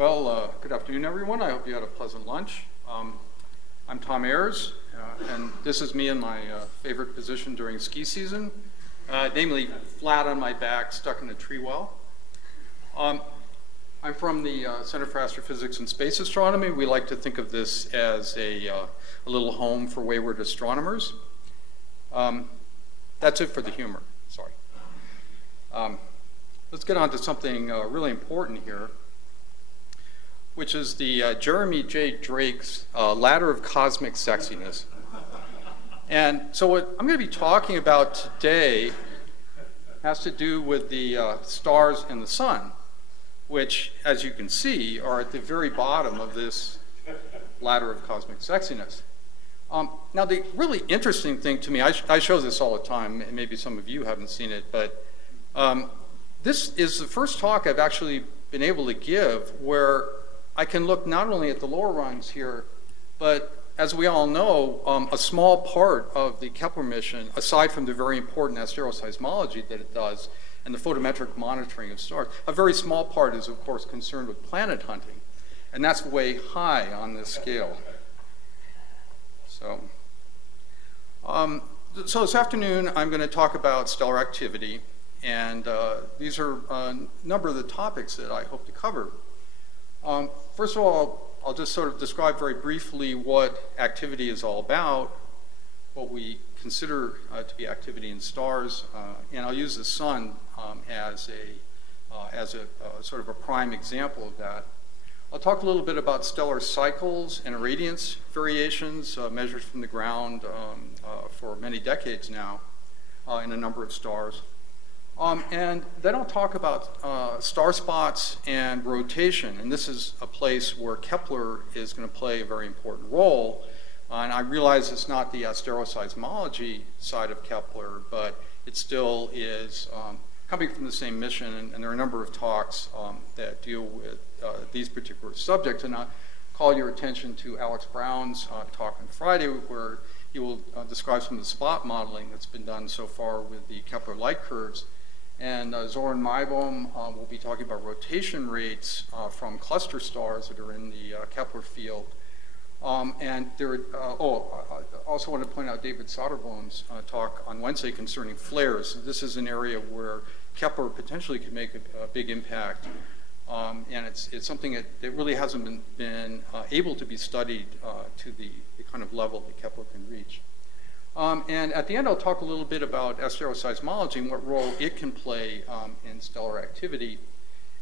Well, good afternoon, everyone. I hope you had a pleasant lunch. I'm Tom Ayers, and this is me in my favorite position during ski season, namely flat on my back, stuck in a tree well. I'm from the Center for Astrophysics and Space Astronomy. We like to think of this as a little home for wayward astronomers. That's it for the humor, sorry. Let's get on to something really important here, which is the Jeremy J. Drake's Ladder of Cosmic Sexiness. And so what I'm going to be talking about today has to do with the stars and the sun, which, as you can see, are at the very bottom of this ladder of cosmic sexiness. Now, the really interesting thing to me, I show this all the time, and maybe some of you haven't seen it, but this is the first talk I've actually been able to give where I can look not only at the lower rungs here, but as we all know, a small part of the Kepler mission, aside from the very important asteroseismology that it does and the photometric monitoring of stars, a very small part is, of course, concerned with planet hunting. And that's way high on this scale. So this afternoon, I'm going to talk about stellar activity. And these are a number of the topics that I hope to cover. First of all, I'll just sort of describe very briefly what activity is all about, what we consider to be activity in stars, and I'll use the sun as a sort of a prime example of that. I'll talk a little bit about stellar cycles and irradiance variations measured from the ground for many decades now in a number of stars. And then I'll talk about star spots and rotation. And this is a place where Kepler is going to play a very important role. And I realize it's not the asteroseismology side of Kepler, but it still is coming from the same mission. And there are a number of talks that deal with these particular subjects. And I'll call your attention to Alex Brown's talk on Friday, where he will describe some of the spot modeling that's been done so far with the Kepler light curves. And Zoran Maibaum will be talking about rotation rates from cluster stars that are in the Kepler field. And there, I also want to point out David Soderblom's talk on Wednesday concerning flares. This is an area where Kepler potentially could make a big impact. And it's something that really hasn't been able to be studied to the kind of level that Kepler can reach. And at the end, I'll talk a little bit about asteroseismology and what role it can play in stellar activity.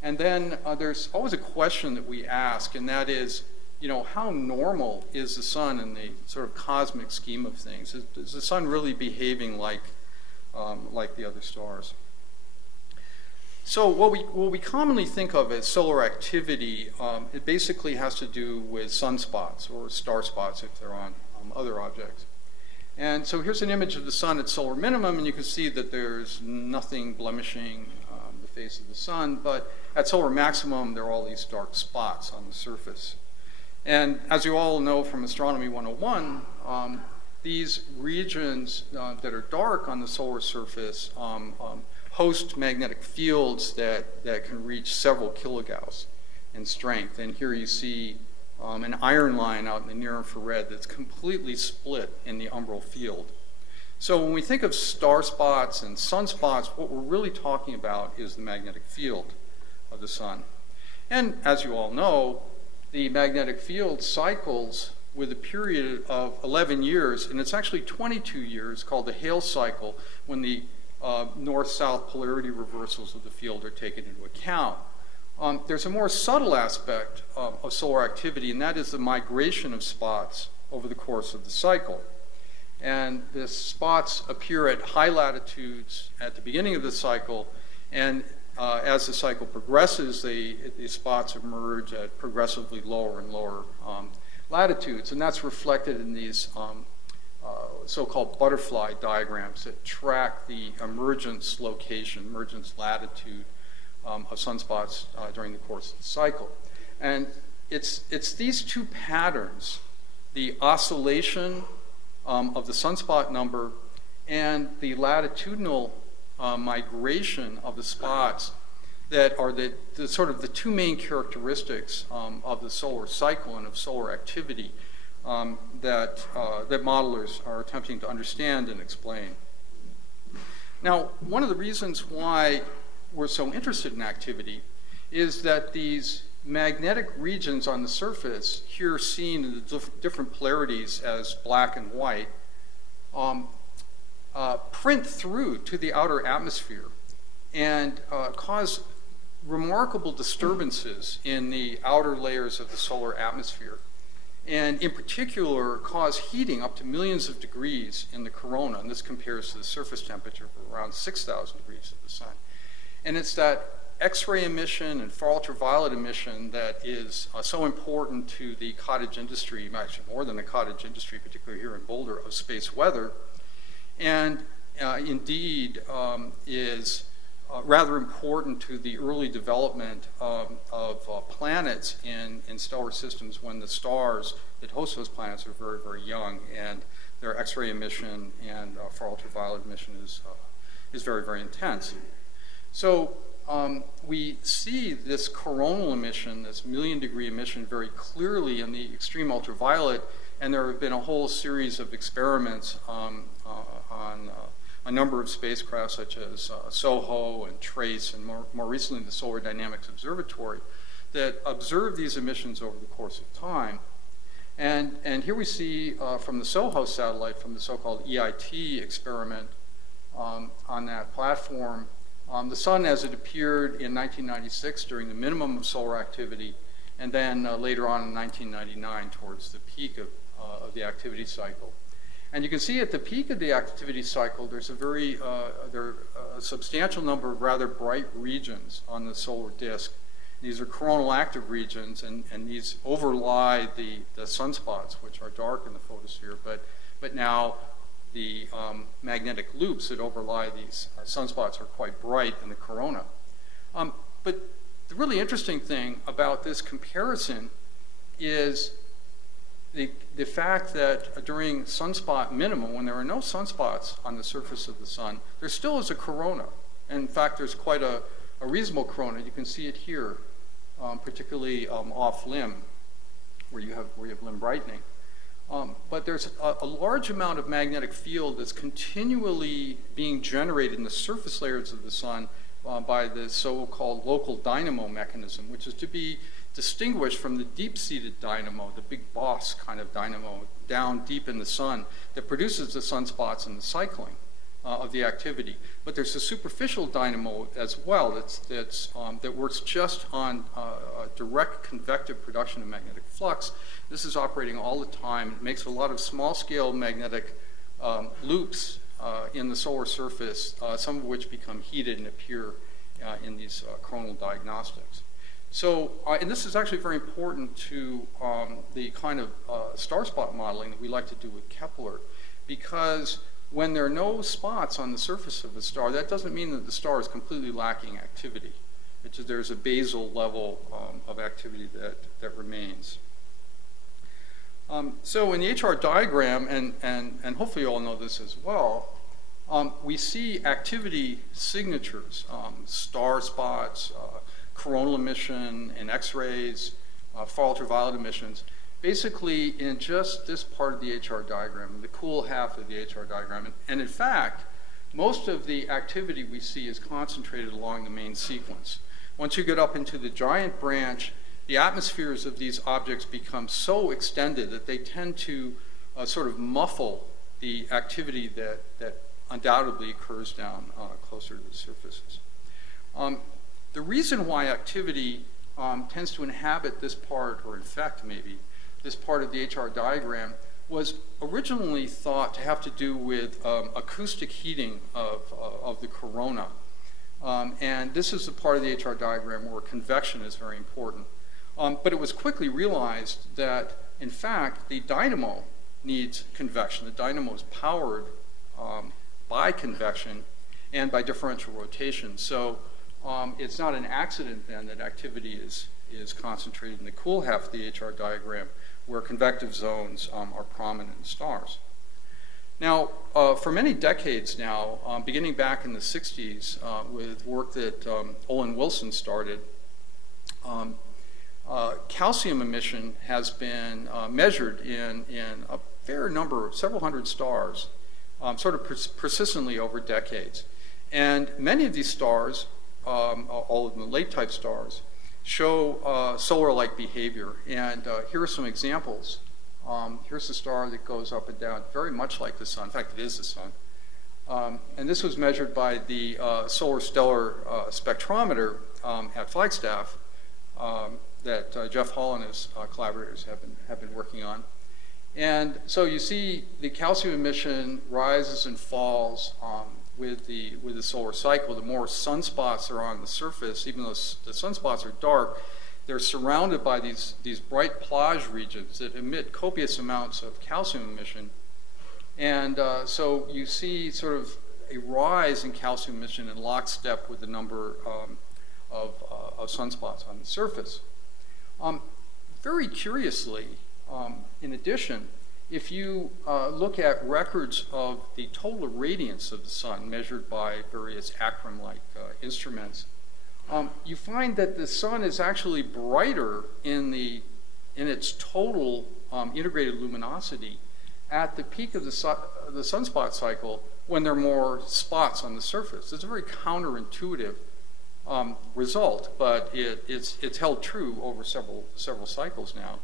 And then there's always a question that we ask, and that is, how normal is the sun in the sort of cosmic scheme of things? Is the sun really behaving like the other stars? So what we commonly think of as solar activity, it basically has to do with sunspots or star spots if they're on other objects. And so here's an image of the sun at solar minimum, and you can see that there's nothing blemishing the face of the sun, but at solar maximum, there are all these dark spots on the surface. And as you all know from Astronomy 101, these regions that are dark on the solar surface host magnetic fields that can reach several kilogauss in strength. And here you see an iron line out in the near infrared that's completely split in the umbral field. So when we think of star spots and sunspots, what we're really talking about is the magnetic field of the sun. And as you all know, the magnetic field cycles with a period of 11 years, and it's actually 22 years, called the HAO cycle, when the north-south polarity reversals of the field are taken into account. There's a more subtle aspect of solar activity, and that is the migration of spots over the course of the cycle. And the spots appear at high latitudes at the beginning of the cycle, and as the cycle progresses, the spots emerge at progressively lower and lower latitudes. And that's reflected in these so-called butterfly diagrams that track the emergence location, emergence latitude of sunspots during the course of the cycle. And it's these two patterns, the oscillation of the sunspot number and the latitudinal migration of the spots that are the sort of the two main characteristics of the solar cycle and of solar activity that modelers are attempting to understand and explain. Now, one of the reasons why we're so interested in activity is that these magnetic regions on the surface, here seen in the different polarities as black and white, print through to the outer atmosphere and cause remarkable disturbances in the outer layers of the solar atmosphere, and in particular cause heating up to millions of degrees in the corona, and this compares to the surface temperature of around 6,000 degrees of the sun. And it's that X-ray emission and far ultraviolet emission that is so important to the cottage industry, actually more than the cottage industry, particularly here in Boulder, of space weather, and indeed is rather important to the early development of planets in stellar systems when the stars that host those planets are very, very young, and their X-ray emission and far ultraviolet emission is very, very intense. So we see this coronal emission, this million-degree emission, very clearly in the extreme ultraviolet, and there have been a whole series of experiments on a number of spacecraft, such as SOHO and TRACE, and more recently the Solar Dynamics Observatory, that observe these emissions over the course of time. And here we see from the SOHO satellite, from the so-called EIT experiment on that platform, the sun as it appeared in 1996 during the minimum of solar activity, and then later on in 1999 towards the peak of the activity cycle. And you can see at the peak of the activity cycle, there's a substantial number of rather bright regions on the solar disk. These are coronal active regions, and these overlie the sunspots, which are dark in the photosphere, but now the magnetic loops that overlie these sunspots are quite bright in the corona. But the really interesting thing about this comparison is the fact that during sunspot minimum, when there are no sunspots on the surface of the sun, there still is a corona. And in fact, there's quite a reasonable corona. You can see it here, particularly off limb, where you have limb brightening. But there's a large amount of magnetic field that's continually being generated in the surface layers of the sun by the so-called local dynamo mechanism, which is to be distinguished from the deep-seated dynamo, the big boss kind of dynamo down deep in the sun that produces the sunspots and the cycling of the activity. But there's a superficial dynamo as well that works just on direct convective production of magnetic flux. This is operating all the time. It makes a lot of small-scale magnetic loops in the solar surface, some of which become heated and appear in these coronal diagnostics. So, and this is actually very important to the kind of star spot modeling that we like to do with Kepler, because when there are no spots on the surface of a star, that doesn't mean that the star is completely lacking activity. It's just there's a basal level of activity that remains. So in the HR diagram, and hopefully you all know this as well, we see activity signatures, star spots, coronal emission and X-rays, far ultraviolet emissions, basically in just this part of the HR diagram, the cool half of the HR diagram. And in fact, most of the activity we see is concentrated along the main sequence. Once you get up into the giant branch, the atmospheres of these objects become so extended that they tend to sort of muffle the activity that undoubtedly occurs down closer to the surfaces. The reason why activity tends to inhabit this part, or infect maybe, this part of the HR diagram was originally thought to have to do with acoustic heating of the corona. And this is the part of the HR diagram where convection is very important. But it was quickly realized that, in fact, the dynamo needs convection. The dynamo is powered by convection and by differential rotation. So it's not an accident then that activity is concentrated in the cool half of the HR diagram, where convective zones are prominent in stars. Now, for many decades now, beginning back in the 60s with work that Olin Wilson started, calcium emission has been measured in a fair number, several hundred stars, sort of persistently over decades. And many of these stars, all of them the late-type stars, show solar-like behavior. And here are some examples. Here's a star that goes up and down very much like the sun. In fact, it is the sun. And this was measured by the Solar Stellar Spectrometer at Flagstaff that Jeff Hall and his collaborators have been working on. And so you see the calcium emission rises and falls with the solar cycle. The more sunspots are on the surface, even though the sunspots are dark, they're surrounded by these bright plage regions that emit copious amounts of calcium emission. And so you see sort of a rise in calcium emission in lockstep with the number of sunspots on the surface. Very curiously, in addition, if you look at records of the total irradiance of the sun measured by various ACRIM-like instruments, you find that the sun is actually brighter in its total integrated luminosity at the peak of the sunspot cycle when there are more spots on the surface. It's a very counterintuitive result, but it's held true over several cycles now.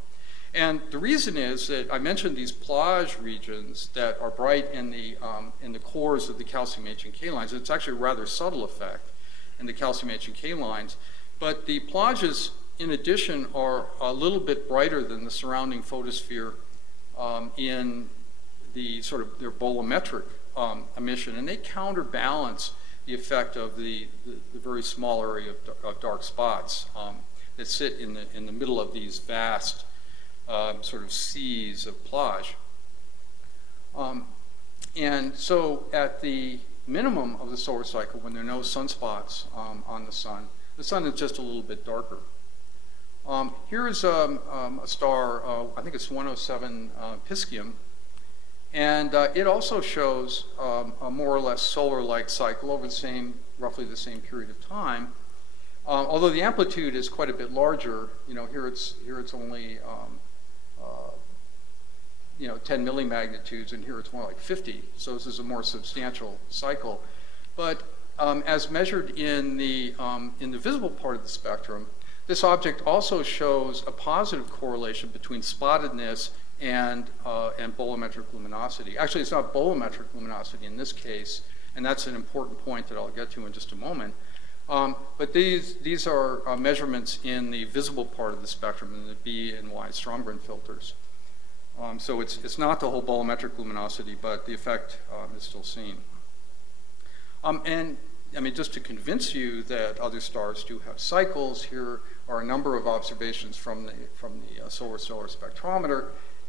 And the reason is that I mentioned these plage regions that are bright in the cores of the calcium H and K lines. It's actually a rather subtle effect in the calcium H and K lines, but the plages, in addition, are a little bit brighter than the surrounding photosphere in the sort of their bolometric emission, and they counterbalance the effect of the very small area of dark spots that sit in the middle of these vast sort of seas of plage. And so at the minimum of the solar cycle, when there are no sunspots on the sun is just a little bit darker. Here's a star, I think it's 107 Piscium, and it also shows a more or less solar-like cycle over roughly the same period of time. Although the amplitude is quite a bit larger, here it's only 10 millimagnitudes, and here it's more like 50. So this is a more substantial cycle. But as measured in the visible part of the spectrum, this object also shows a positive correlation between spottedness and bolometric luminosity. Actually, it's not bolometric luminosity in this case, and that's an important point that I'll get to in just a moment. But these are measurements in the visible part of the spectrum in the B and Y Stromgren filters. So it's not the whole bolometric luminosity, but the effect is still seen. And I mean, just to convince you that other stars do have cycles, here are a number of observations from the Solar Stellar Spectrometer,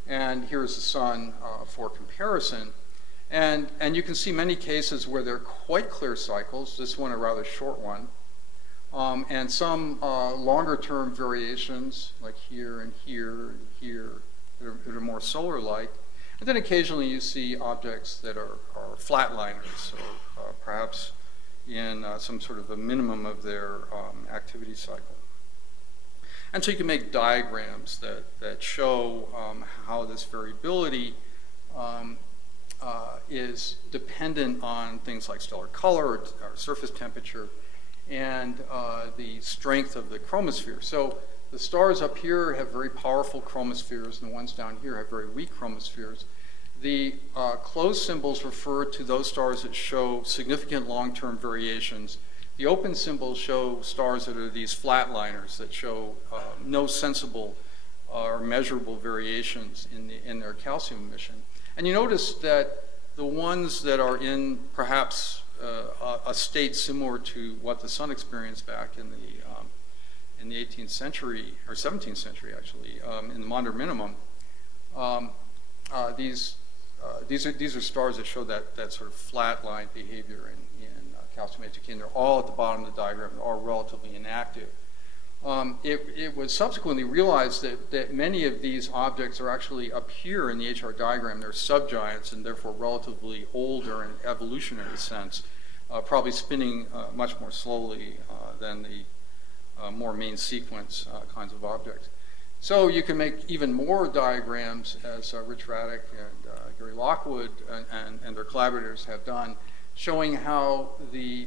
and here's the sun for comparison. And you can see many cases where there are quite clear cycles, this one a rather short one, and some longer-term variations, like here and here and here, that are more solar-like. And then occasionally you see objects that are flatliners, so perhaps in some sort of a minimum of their activity cycle. And so you can make diagrams that show how this variability is dependent on things like stellar color or surface temperature and the strength of the chromosphere. So the stars up here have very powerful chromospheres, and the ones down here have very weak chromospheres. The closed symbols refer to those stars that show significant long-term variations. The open symbols show stars that are these flatliners that show no sensible or measurable variations in their calcium emission. And you notice that the ones that are in perhaps a state similar to what the sun experienced back in the 18th century, or 17th century actually, in the Maunder minimum, these are stars that show that sort of flat-line behavior in calcium H and K, and they're all at the bottom of the diagram, they're all relatively inactive. it was subsequently realized that many of these objects are actually up here in the HR diagram. They're subgiants and therefore relatively older in an evolutionary sense, probably spinning much more slowly than the more main sequence kinds of objects. So you can make even more diagrams, as Rich Raddick and Gary Lockwood and their collaborators have done, showing how the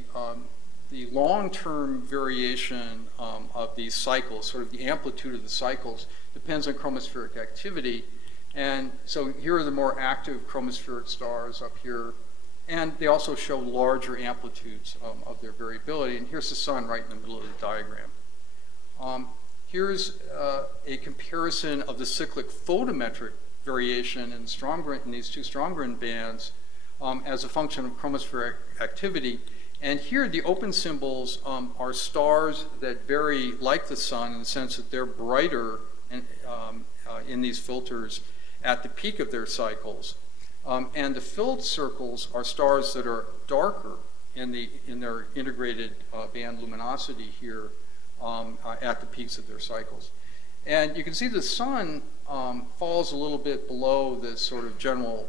long-term variation of these cycles, sort of the amplitude of the cycles, depends on chromospheric activity. And so here are the more active chromospheric stars up here. And they also show larger amplitudes of their variability. And here's the sun right in the middle of the diagram. Here's a comparison of the cyclic photometric variation in these two Stromgren bands as a function of chromospheric activity. And here the open symbols are stars that vary like the sun in the sense that they're brighter in these filters at the peak of their cycles. And the filled circles are stars that are darker in their integrated band luminosity here at the peaks of their cycles. And you can see the sun falls a little bit below this sort of general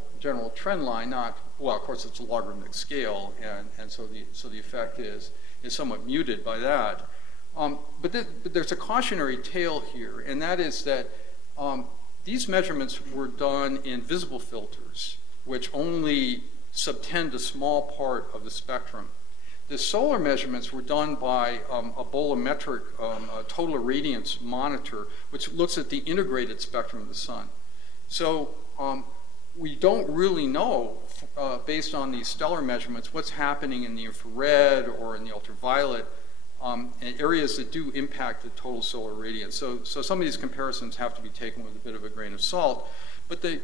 trend line. Well, of course, it's a logarithmic scale, and so the effect is somewhat muted by that. But there's a cautionary tale here, and that is that these measurements were done in visible filters, which only subtend a small part of the spectrum. The solar measurements were done by a bolometric total irradiance monitor, which looks at the integrated spectrum of the sun. So we don't really know, based on these stellar measurements, what's happening in the infrared or in the ultraviolet in areas that do impact the total solar radiance. So some of these comparisons have to be taken with a bit of a grain of salt. But the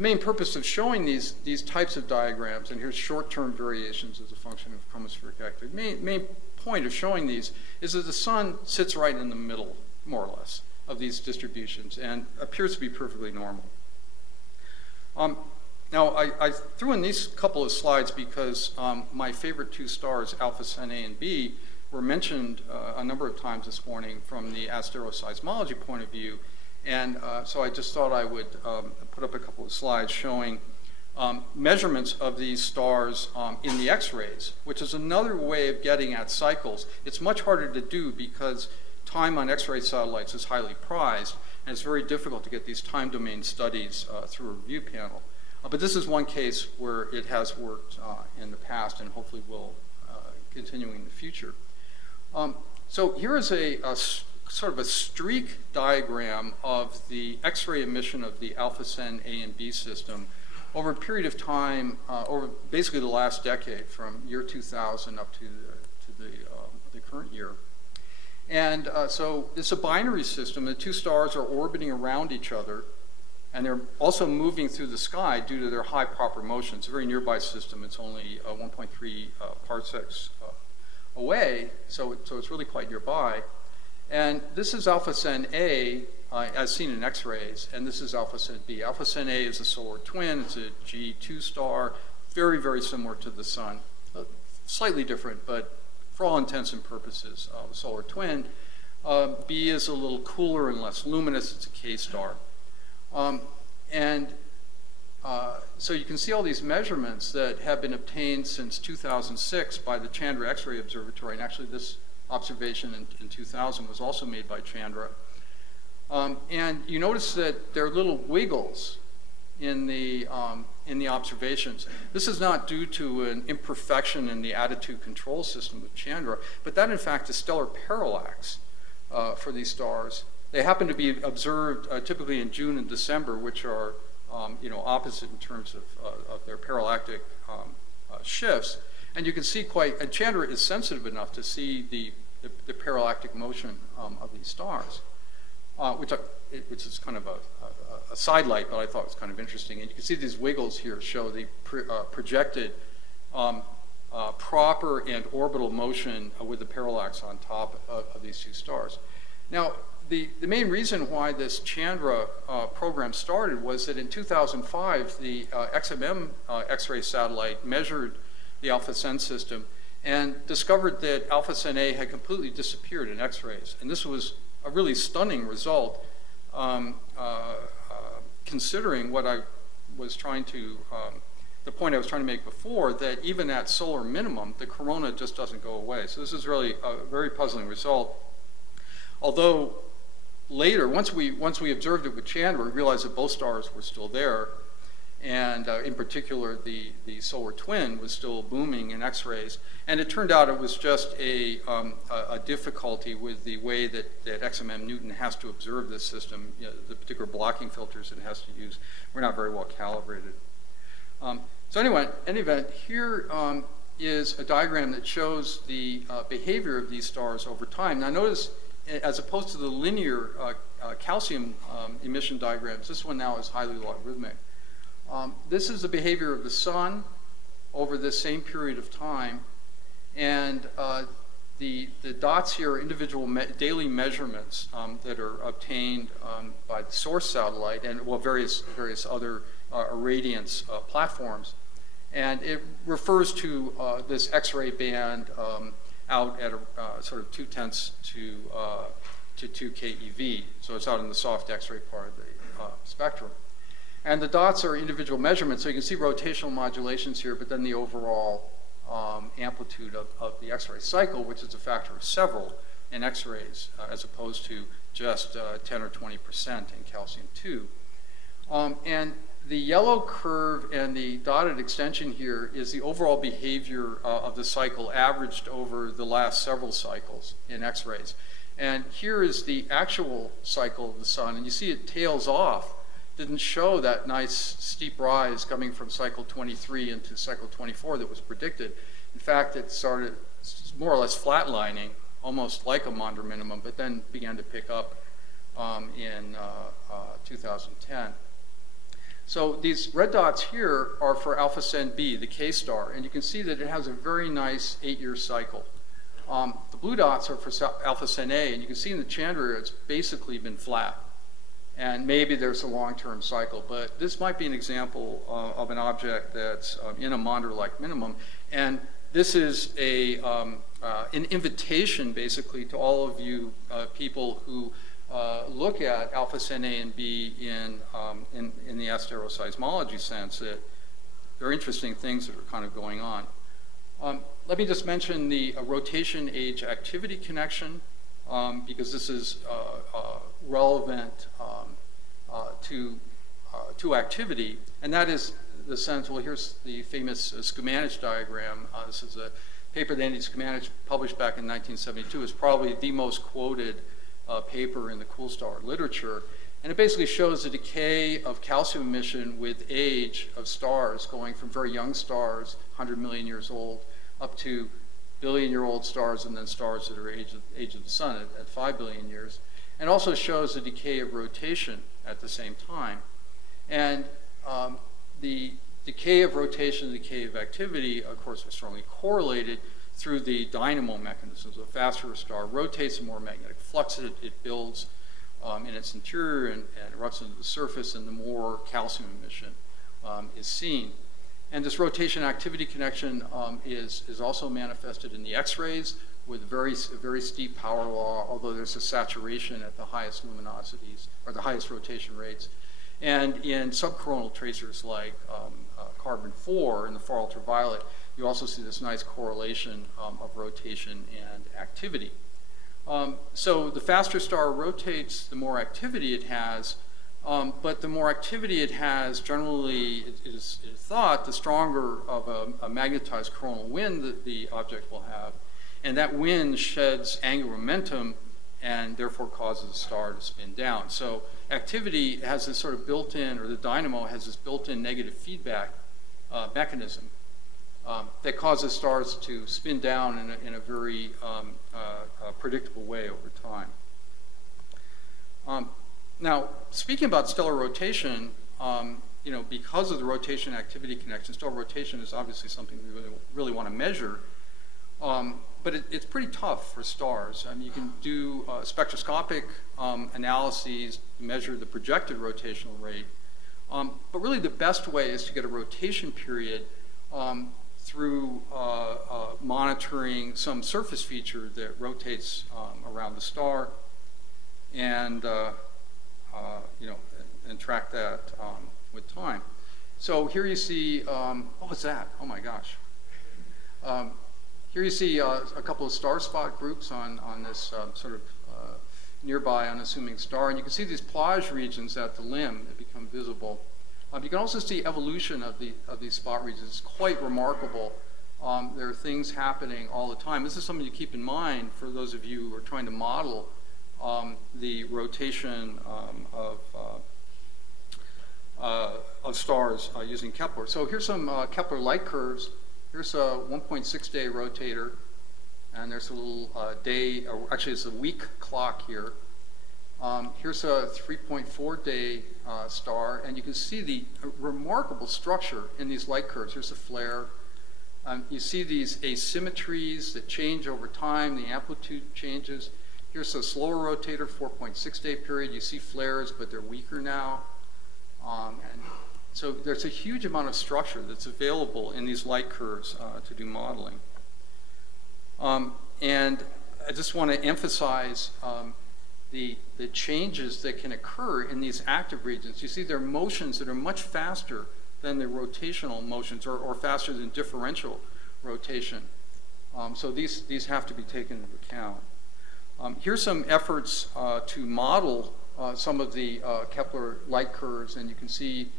main purpose of showing these types of diagrams, and here's short-term variations as a function of chromospheric activity, main point of showing these is that the sun sits right in the middle, more or less, of these distributions and appears to be perfectly normal. Now, I threw in these couple of slides because my favorite two stars, Alpha Centauri and B, were mentioned a number of times this morning from the asteroseismology point of view. And so I just thought I would put up a couple of slides showing measurements of these stars in the X-rays, which is another way of getting at cycles. It's much harder to do because time on X-ray satellites is highly prized, and it's very difficult to get these time domain studies through a review panel. But this is one case where it has worked in the past and hopefully will continue in the future. So here is a sort of a streak diagram of the X-ray emission of the Alpha Centauri A and B system over a period of time, over basically the last decade, from year 2000 up to the current year. And so it's a binary system. The two stars are orbiting around each other, and they're also moving through the sky due to their high proper motion. It's a very nearby system. It's only 1.3 parsecs away, so it's really quite nearby. And this is Alpha Centauri A, as seen in X-rays, and this is Alpha Centauri B. Alpha Centauri A is a solar twin. It's a G2 star, very, very similar to the sun. Slightly different, but for all intents and purposes, a solar twin. B is a little cooler and less luminous. It's a K star. So you can see all these measurements that have been obtained since 2006 by the Chandra X-ray Observatory, and actually this observation in 2000 was also made by Chandra. And you notice that there are little wiggles in the observations. This is not due to an imperfection in the attitude control system of Chandra, but that in fact is stellar parallax for these stars. They happen to be observed typically in June and December, which are opposite in terms of their parallactic shifts. And you can see and Chandra is sensitive enough to see the parallactic motion of these stars, which is kind of a sidelight, but I thought was kind of interesting. And you can see these wiggles here show the projected proper and orbital motion with the parallax on top of these two stars. Now, the main reason why this Chandra program started was that in 2005, the XMM X-ray satellite measured the Alpha Centauri system, and discovered that alpha Centauri had completely disappeared in X-rays. And this was a really stunning result, considering what I was trying to, the point I was trying to make before, that even at solar minimum, the corona just doesn't go away. So this is really a very puzzling result. Although later, once we observed it with Chandra, we realized that both stars were still there. And in particular, the solar twin was still booming in X-rays. And it turned out it was just a difficulty with the way that XMM Newton has to observe this system, you know, the particular blocking filters it has to use. We're not very well calibrated. So anyway, in any event, here is a diagram that shows the behavior of these stars over time. Now notice, as opposed to the linear calcium emission diagrams, this one now is highly logarithmic. This is the behavior of the sun over this same period of time, and the dots here are individual daily measurements that are obtained by the source satellite and, well, various other irradiance platforms. And it refers to this X-ray band out at a sort of 0.2 to 2 keV. So it's out in the soft X-ray part of the spectrum. And the dots are individual measurements, so you can see rotational modulations here, but then the overall amplitude of the X-ray cycle, which is a factor of several in X-rays, as opposed to just 10 or 20% in calcium-2. And the yellow curve and the dotted extension here is the overall behavior of the cycle averaged over the last several cycles in X-rays. And here is the actual cycle of the sun, and you see it tails off. Didn't show that nice steep rise coming from cycle 23 into cycle 24 that was predicted. In fact, it started more or less flatlining, almost like a Maunder minimum, but then began to pick up in 2010. So these red dots here are for Alpha Cent B, the K star, and you can see that it has a very nice 8-year cycle. The blue dots are for Alpha Cent A, and you can see in the Chandra it's basically been flat. And maybe there's a long-term cycle, but this might be an example of an object that's in a Maunder-like minimum. And this is an invitation, basically, to all of you people who look at Alpha Cent A and B in the asteroseismology sense, that there are interesting things that are kind of going on. Let me just mention the rotation age activity connection, because this is relevant to activity, and that is the sense. Well, here's the famous Scumanich diagram. This is a paper that Andy Scumanich published back in 1972. It's probably the most quoted paper in the cool star literature, and it basically shows the decay of calcium emission with age of stars, going from very young stars, 100 million years old, up to billion-year-old stars, and then stars that are age of the sun at 5 billion years. And also shows the decay of rotation at the same time. And the decay of rotation, the decay of activity, of course, are strongly correlated through the dynamo mechanisms. The faster a star rotates, the more magnetic flux it builds in its interior and erupts into the surface, and the more calcium emission is seen. And this rotation activity connection is also manifested in the X-rays with very steep power law, although there's a saturation at the highest luminosities, or the highest rotation rates. And in subcoronal tracers like carbon-4 in the far ultraviolet, you also see this nice correlation of rotation and activity. So the faster a star rotates, the more activity it has, but the more activity it has, generally, it is thought, the stronger of a magnetized coronal wind that the object will have. And that wind sheds angular momentum and therefore causes the star to spin down. So activity has this sort of built-in, or the dynamo has this built-in negative feedback mechanism that causes stars to spin down in a very predictable way over time. Now, speaking about stellar rotation, you know, because of the rotation activity connection, stellar rotation is obviously something we really want to measure. But it's pretty tough for stars. I mean, you can do spectroscopic analyses, measure the projected rotational rate. But really the best way is to get a rotation period through monitoring some surface feature that rotates around the star, and you know, and track that with time. So here you see, what was that? Oh my gosh. Here you see a couple of star spot groups on this sort of nearby unassuming star, and you can see these plage regions at the limb that become visible. You can also see evolution of these spot regions. It's quite remarkable. There are things happening all the time. This is something to keep in mind for those of you who are trying to model the rotation of stars using Kepler. So here's some Kepler light curves. Here's a 1.6-day rotator, and there's a little day, or actually it's a week clock here. Here's a 3.4-day star, and you can see the remarkable structure in these light curves. Here's a flare. You see these asymmetries that change over time. The amplitude changes. Here's a slower rotator, 4.6-day period. You see flares, but they're weaker now. And so there's a huge amount of structure that's available in these light curves to do modeling. And I just want to emphasize the changes that can occur in these active regions. You see there are motions that are much faster than the rotational motions, or faster than differential rotation. So these have to be taken into account. Here's some efforts to model some of the Kepler light curves, and you can see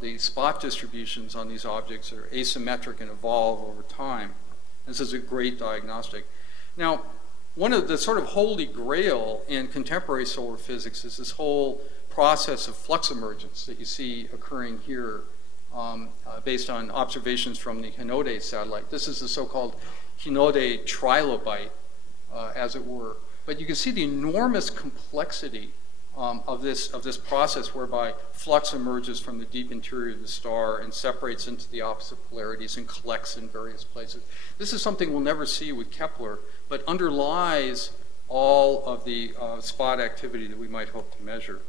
the spot distributions on these objects are asymmetric and evolve over time. This is a great diagnostic. Now, one of the sort of holy grail in contemporary solar physics is this whole process of flux emergence that you see occurring here based on observations from the Hinode satellite. This is the so-called Hinode trilobite, as it were. But you can see the enormous complexity of this process whereby flux emerges from the deep interior of the star and separates into the opposite polarities and collects in various places. This is something we'll never see with Kepler, but underlies all of the spot activity that we might hope to measure.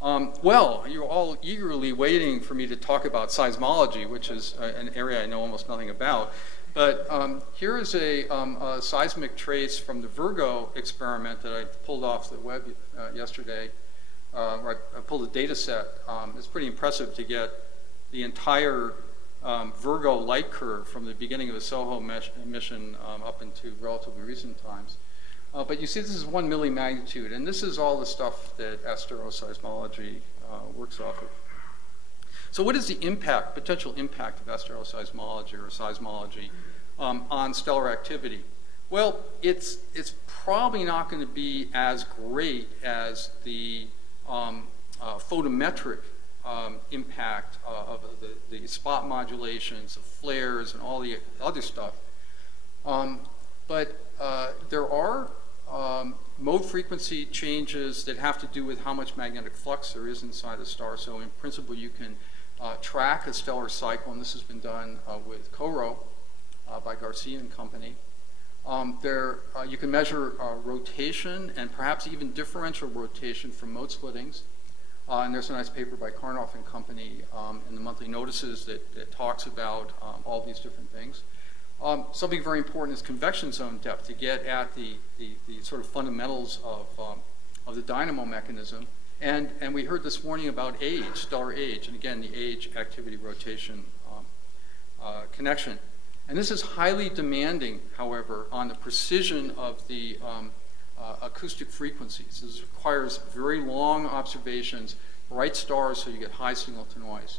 Well, you're all eagerly waiting for me to talk about seismology, which is an area I know almost nothing about. But here is a seismic trace from the Virgo experiment that I pulled off the web yesterday. I pulled a data set. It's pretty impressive to get the entire Virgo light curve from the beginning of the SOHO mission up into relatively recent times. But you see this is 1 millimagnitude, and this is all the stuff that asteroseismology works off of. So what is the impact, potential impact of asteroseismology or seismology on stellar activity? Well, it's probably not going to be as great as the photometric impact of the spot modulations, of flares, and all the other stuff. But there are mode frequency changes that have to do with how much magnetic flux there is inside a star. So in principle, you can track a stellar cycle, and this has been done with CORO by Garcia and company. You can measure rotation and perhaps even differential rotation from mode splittings. And there's a nice paper by Karnoff and company in the monthly notices that talks about all these different things. Something very important is convection zone depth to get at the sort of fundamentals of the dynamo mechanism. And we heard this morning about age, stellar age, and again, the age activity rotation connection. And this is highly demanding, however, on the precision of the acoustic frequencies. This requires very long observations, bright stars, so you get high signal to noise.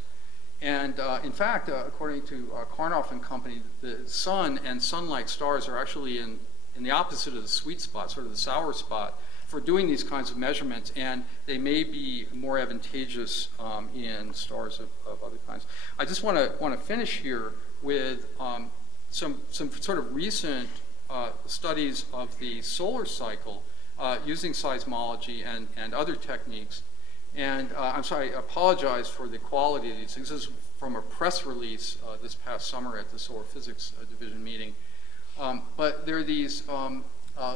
And in fact, according to Karnoff and company, the sun and sun-like stars are actually in the opposite of the sweet spot, sort of the sour spot, for doing these kinds of measurements, and they may be more advantageous in stars of other kinds. I just want to finish here with some sort of recent studies of the solar cycle using seismology and other techniques. And I'm sorry, I apologize for the quality of these things. This is from a press release this past summer at the Solar Physics Division meeting. But there are these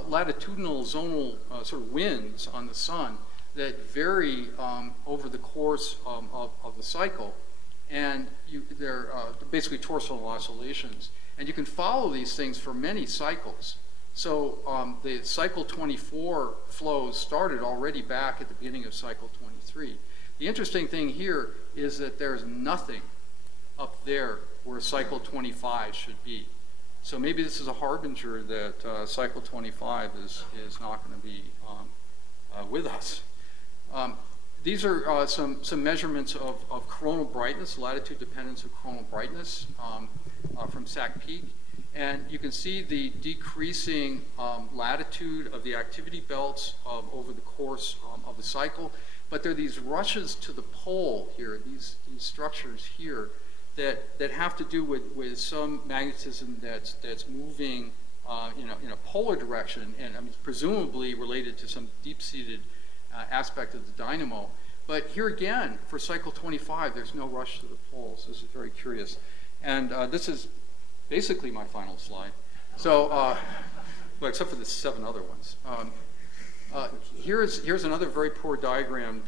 latitudinal zonal sort of winds on the sun that vary over the course of the cycle. And they're basically torsional oscillations. And you can follow these things for many cycles. So the cycle 24 flows started already back at the beginning of cycle 23. The interesting thing here is that there's nothing up there where cycle 25 should be. So maybe this is a harbinger that cycle 25 is not going to be with us. These are some measurements of coronal brightness, latitude dependence of coronal brightness from SAC peak. And you can see the decreasing latitude of the activity belts over the course of the cycle. But there are these rushes to the pole here, these structures here, that have to do with some magnetism that's moving in a polar direction, and I mean, presumably related to some deep-seated aspect of the dynamo. But here again, for cycle 25, there's no rush to the poles. This is very curious. And this is basically my final slide. So, well, except for the 7 other ones. Here's another very poor diagram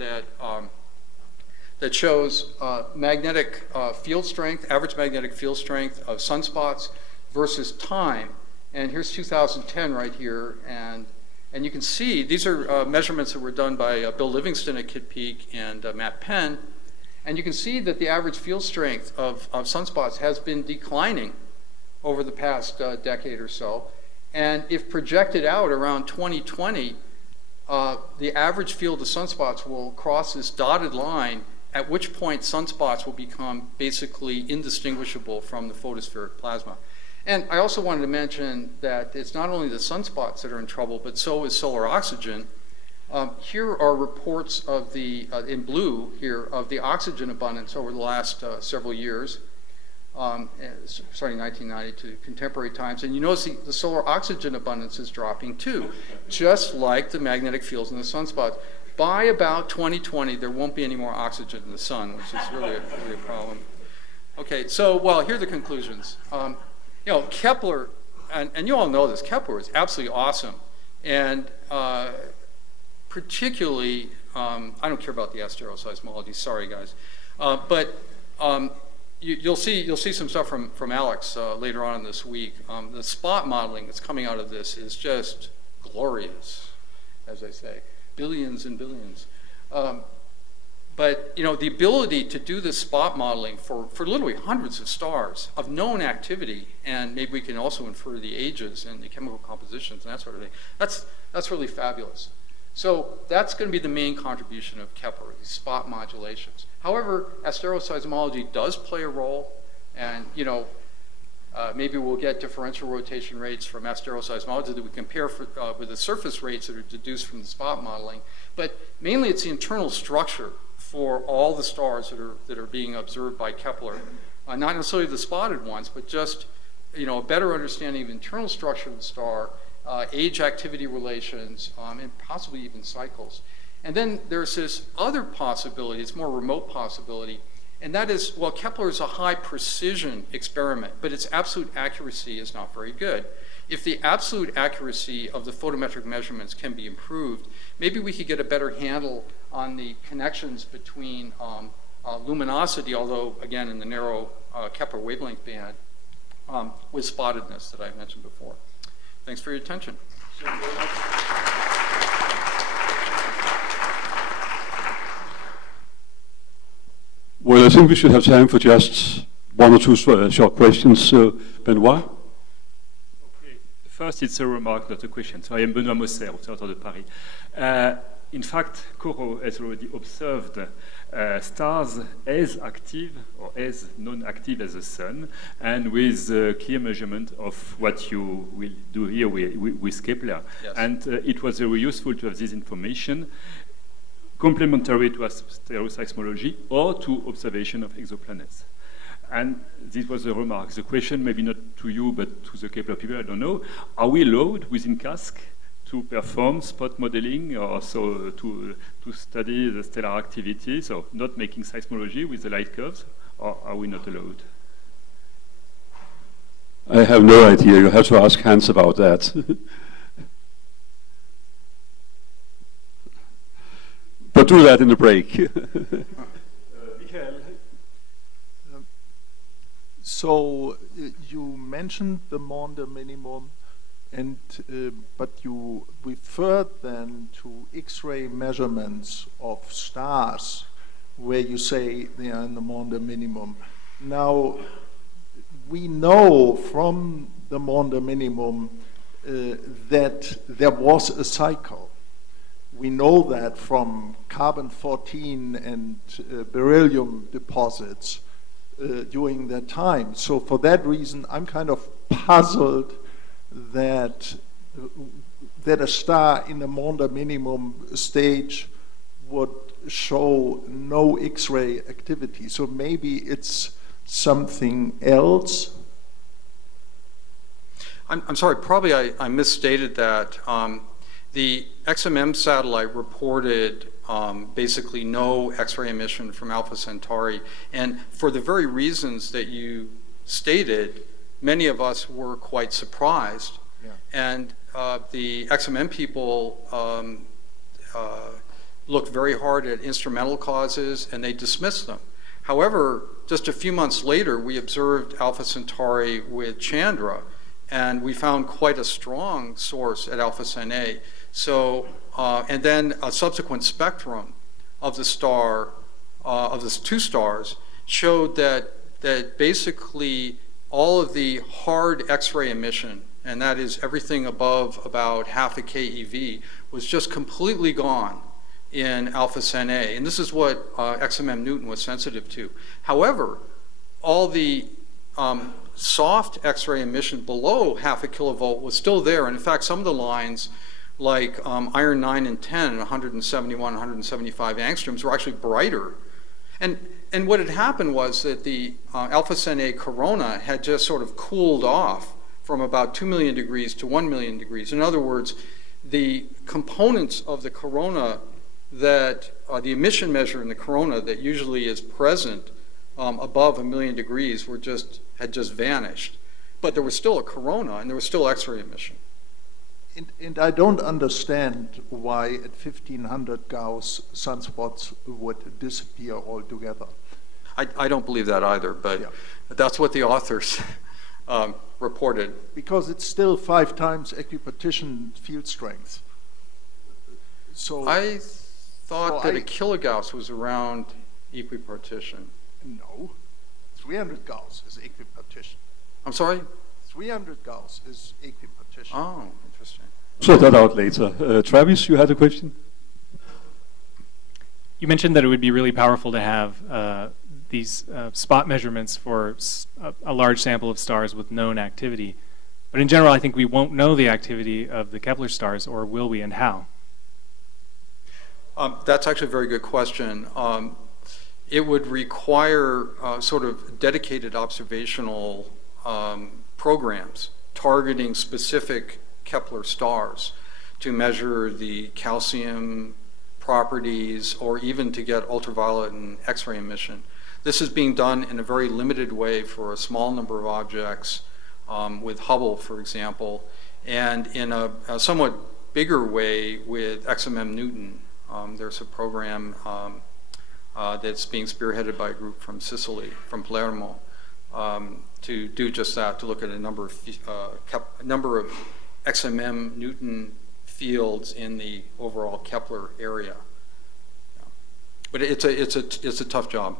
that shows magnetic field strength, average magnetic field strength of sunspots versus time. And here's 2010 right here. And you can see these are measurements that were done by Bill Livingston at Kitt Peak and Matt Penn. And you can see that the average field strength of sunspots has been declining over the past decade or so. And if projected out around 2020, the average field of sunspots will cross this dotted line, at which point sunspots will become basically indistinguishable from the photospheric plasma. And I also wanted to mention that it's not only the sunspots that are in trouble, but so is solar oxygen. Here are reports of the, in blue here, of the oxygen abundance over the last several years, starting 1990 to contemporary times. And you notice the solar oxygen abundance is dropping too, just like the magnetic fields in the sunspots. By about 2020, there won't be any more oxygen in the sun, which is really a problem. Okay, so, well, here are the conclusions. You know, Kepler, and you all know this, Kepler is absolutely awesome. And particularly, I don't care about the asteroseismology, sorry guys. But you'll see some stuff from Alex later on this week. The spot modeling that's coming out of this is just glorious, as I say. Billions and billions. But you know, the ability to do this spot modeling for literally hundreds of stars of known activity, and maybe we can also infer the ages and the chemical compositions and that sort of thing, that's really fabulous. So that's going to be the main contribution of Kepler, these spot modulations. However, asteroseismology does play a role, and you know, maybe we'll get differential rotation rates from asteroseismology that we compare with the surface rates that are deduced from the spot modeling. But mainly it's the internal structure for all the stars that are being observed by Kepler. Not necessarily the spotted ones, but just a better understanding of the internal structure of the star, age-activity relations, and possibly even cycles. And then there's this other possibility, it's more remote possibility, and that is, well, Kepler is a high-precision experiment, but its absolute accuracy is not very good. If the absolute accuracy of the photometric measurements can be improved, maybe we could get a better handle on the connections between luminosity, although, again, in the narrow Kepler wavelength band, with spottedness that I mentioned before. Thanks for your attention. Well, I think we should have time for just 1 or 2 short questions. Benoit? Okay. First, it's a remark, not a question. So I am Benoit Mosser, Observatoire de Paris. In fact, Coro has already observed stars as active or as non-active as the Sun, and with a clear measurement of what you will do here with Kepler. Yes. And it was very useful to have this information, complementary to asteroseismology or to observation of exoplanets. And this was a remark. The question, maybe not to you, but to the Kepler people, I don't know. Are we allowed within CASC to perform spot modeling, or so to study the stellar activity, so not making seismology with the light curves, or are we not allowed? I have no idea. You have to ask Hans about that. But do that in the break. Michael? So you mentioned the Maunder minimum, and but you referred then to X-ray measurements of stars, where you say they are in the Maunder minimum. Now, we know from the Maunder minimum that there was a cycle. We know that from carbon-14 and beryllium deposits during that time. So for that reason, I'm kind of puzzled that a star in the Maunder minimum stage would show no X-ray activity. So maybe it's something else. I'm sorry, probably I misstated that. The XMM satellite reported basically no X-ray emission from Alpha Centauri, and for the very reasons that you stated, many of us were quite surprised. Yeah. And the XMM people looked very hard at instrumental causes, and they dismissed them. However, just a few months later, we observed Alpha Centauri with Chandra, and we found quite a strong source at Alpha Centauri. So, and then a subsequent spectrum of the star, of the two stars, showed that basically all of the hard X-ray emission, and that is everything above about half a keV, was just completely gone in Alpha Centauri. And this is what XMM Newton was sensitive to. However, all the soft X-ray emission below half a kilovolt was still there. And in fact, some of the lines, like iron 9 and 10, 171, 175 angstroms, were actually brighter. And what had happened was that the Alpha Centauri corona had just sort of cooled off from about 2 million degrees to 1 million degrees. In other words, the components of the corona that, the emission measure in the corona that usually is present above 1 million degrees had just vanished. But there was still a corona and there was still X-ray emission. And I don't understand why at 1500 Gauss sunspots would disappear altogether. I don't believe that either, but yeah, that's what the authors reported. Because it's still 5 times equipartition field strength. So I thought that a kilogauss was around equipartition. No, 300 Gauss is equipartition. I'm sorry? 300 Gauss is equipartition. Oh, interesting. Sort that out later. Travis, you had a question? You mentioned that it would be really powerful to have these spot measurements for a large sample of stars with known activity. But in general, I think we won't know the activity of the Kepler stars, or will we, and how? That's actually a very good question. It would require sort of dedicated observational programs targeting specific Kepler stars to measure the calcium properties or even to get ultraviolet and X-ray emission. This is being done in a very limited way for a small number of objects with Hubble, for example, and in a somewhat bigger way with XMM Newton. There's a program that's being spearheaded by a group from Sicily, from Palermo, to do just that, to look at a number of XMM Newton fields in the overall Kepler area. Yeah. But it's a tough job.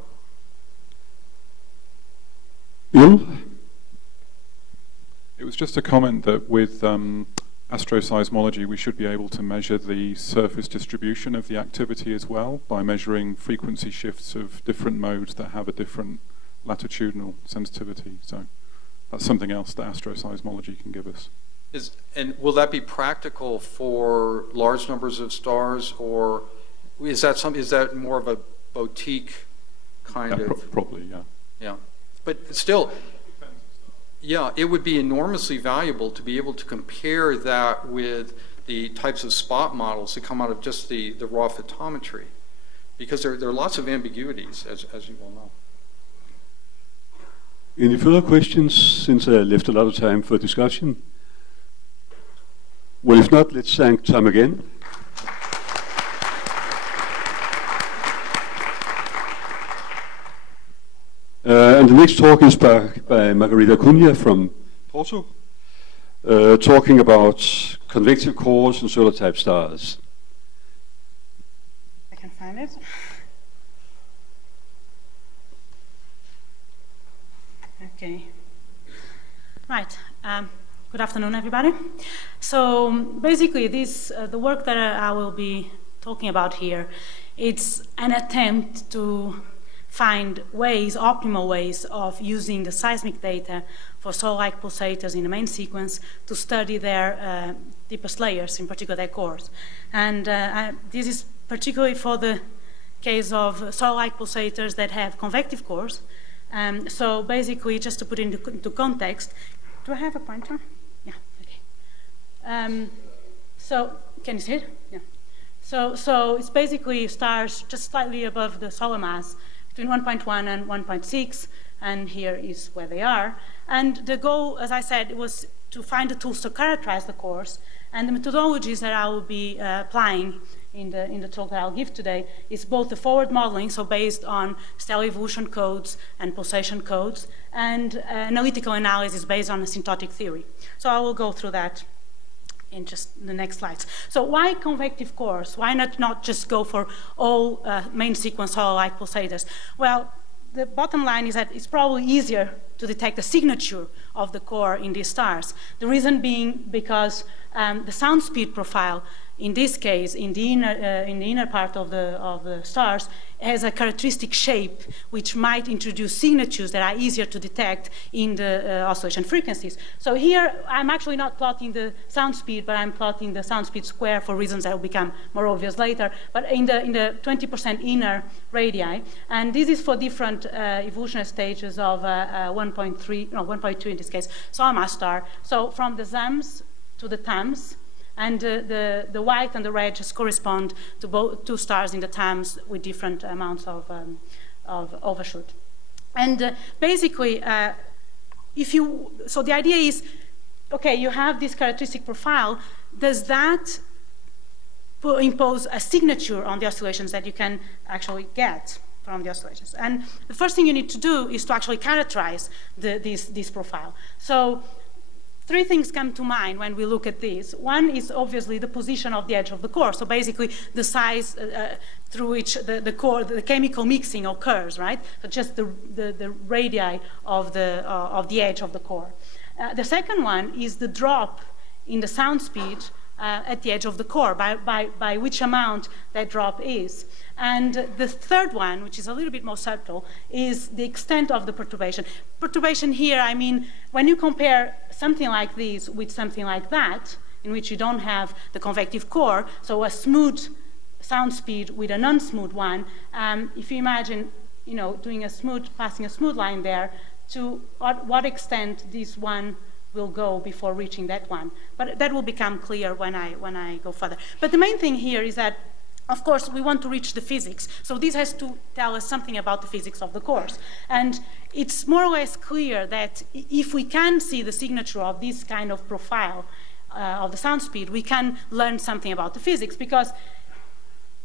Bill? It was just a comment that with astroseismology, we should be able to measure the surface distribution of the activity as well by measuring frequency shifts of different modes that have a different latitudinal sensitivity. So that's something else that astroseismology can give us. And will that be practical for large numbers of stars, or is that more of a boutique kind of? Probably, yeah. Yeah, but still, yeah, it would be enormously valuable to be able to compare that with the types of spot models that come out of just the raw photometry, because there are lots of ambiguities, as you well know. Any further questions, since I left a lot of time for discussion? Well, if not, let's thank Tom again. And the next talk is by Margarida Cunha from Porto, talking about convective cores and solar type stars. I can find it. Okay. Right. Good afternoon, everybody. So basically, the work that I will be talking about here, it's an attempt to find ways, optimal ways of using the seismic data for solar-like pulsators in the main sequence to study their deepest layers, in particular their cores. And this is particularly for the case of solar-like pulsators that have convective cores. So basically, just to put it into context, do I have a pointer? Yeah, okay. So, can you see it? Yeah. So it's basically stars just slightly above the solar mass, between 1.1 and 1.6, and here is where they are. And the goal, as I said, was to find the tools to characterize the cores, and the methodologies that I will be applying in the talk that I'll give today is both the forward modeling, so based on stellar evolution codes and pulsation codes, and analytical analysis based on asymptotic theory. So I will go through that in just the next slides. So why convective cores? Why not just go for all main sequence solar-like pulsators? Well, the bottom line is that it's probably easier to detect the signature of the core in these stars. The reason being because the sound speed profile, in this case, in the inner part of the stars, has a characteristic shape which might introduce signatures that are easier to detect in the oscillation frequencies. So here, I'm actually not plotting the sound speed, but I'm plotting the sound speed square for reasons that will become more obvious later. But in the 20% inner radii, and this is for different evolutionary stages of 1.2 in this case, solar mass star. So from the ZAMs to the TAMs, and the white and the red just correspond to both two stars in the TAMs with different amounts of overshoot. And basically, so the idea is, okay, you have this characteristic profile. Does that impose a signature on the oscillations that you can actually get from the oscillations? And the first thing you need to do is to actually characterize this profile. So three things come to mind when we look at this. One is obviously the position of the edge of the core. So basically the size through which the core, the chemical mixing occurs, right? So just the radii of the edge of the core. The second one is the drop in the sound speed at the edge of the core, by which amount that drop is. And the third one, which is a little bit more subtle, is the extent of the perturbation. Perturbation here, I mean, when you compare something like this with something like that, in which you don't have the convective core, so a smooth sound speed with a non-smooth one, if you imagine, doing passing a smooth line there, to what extent this one will go before reaching that one. But that will become clear when I go further. But the main thing here is that, of course, we want to reach the physics. So this has to tell us something about the physics of the cores. And it's more or less clear that if we can see the signature of this kind of profile of the sound speed, we can learn something about the physics, because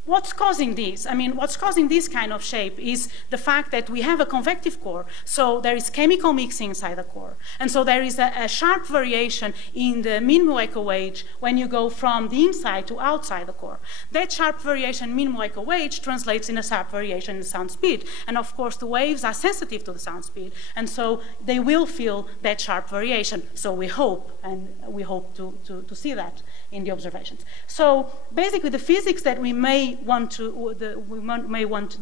what's causing this? I mean, what's causing this kind of shape is the fact that we have a convective core, so there is chemical mixing inside the core. And so there is a sharp variation in the mean molecular weight when you go from the inside to outside the core. That sharp variation, mean molecular weight, translates in a sharp variation in the sound speed. And of course, the waves are sensitive to the sound speed, and so they will feel that sharp variation. So we hope, and we hope to see that in the observations. So basically, the physics that we may want to, the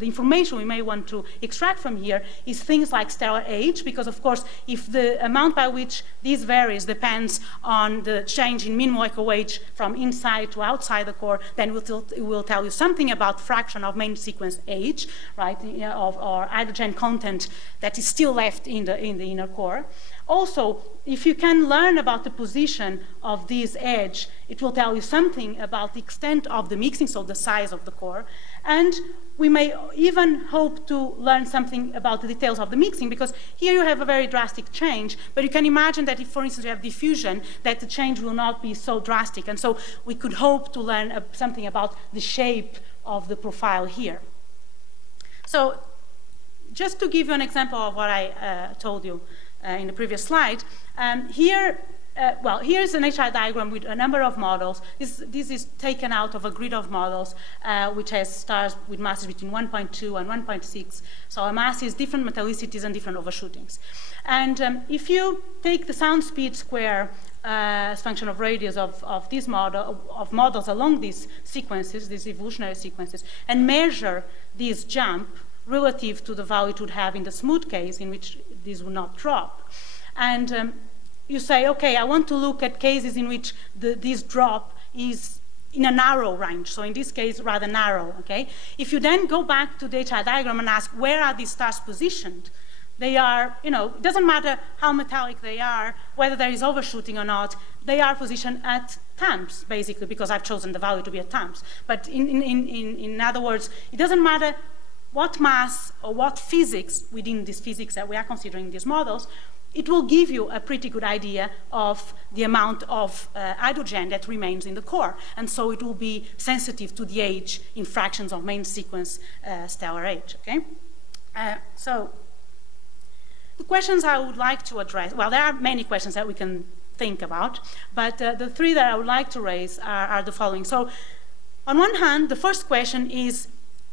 information we may want to extract from here is things like stellar age, because of course, if the amount by which this varies depends on the change in mean molecular weight from inside to outside the core, then it will tell you something about fraction of main sequence age, right, or hydrogen content that is still left in the inner core. Also, if you can learn about the position of this edge, it will tell you something about the extent of the mixing, so the size of the core. And we may even hope to learn something about the details of the mixing, because here you have a very drastic change, but you can imagine that if, for instance, you have diffusion, that the change will not be so drastic. And so we could hope to learn something about the shape of the profile here. So just to give you an example of what I told you in the previous slide, here's an HI diagram with a number of models. This is taken out of a grid of models which has stars with masses between 1.2 and 1.6. So a mass is different metallicities and different overshootings. And if you take the sound speed square as function of radius of these models along these sequences, these evolutionary sequences, and measure this jump relative to the value it would have in the smooth case in which this would not drop. And you say, okay, I want to look at cases in which this drop is in a narrow range. So in this case, rather narrow, okay? If you then go back to the HI diagram and ask, where are these stars positioned? They are, it doesn't matter how metallic they are, whether there is overshooting or not, they are positioned at TAMS, basically, because I've chosen the value to be at TAMS. But in other words, it doesn't matter what mass or what physics within this physics that we are considering these models, it will give you a pretty good idea of the amount of hydrogen that remains in the core. And so it will be sensitive to the age in fractions of main sequence stellar age, okay? So the questions I would like to address, well, there are many questions that we can think about, but the three that I would like to raise are the following. So on one hand, the first question is,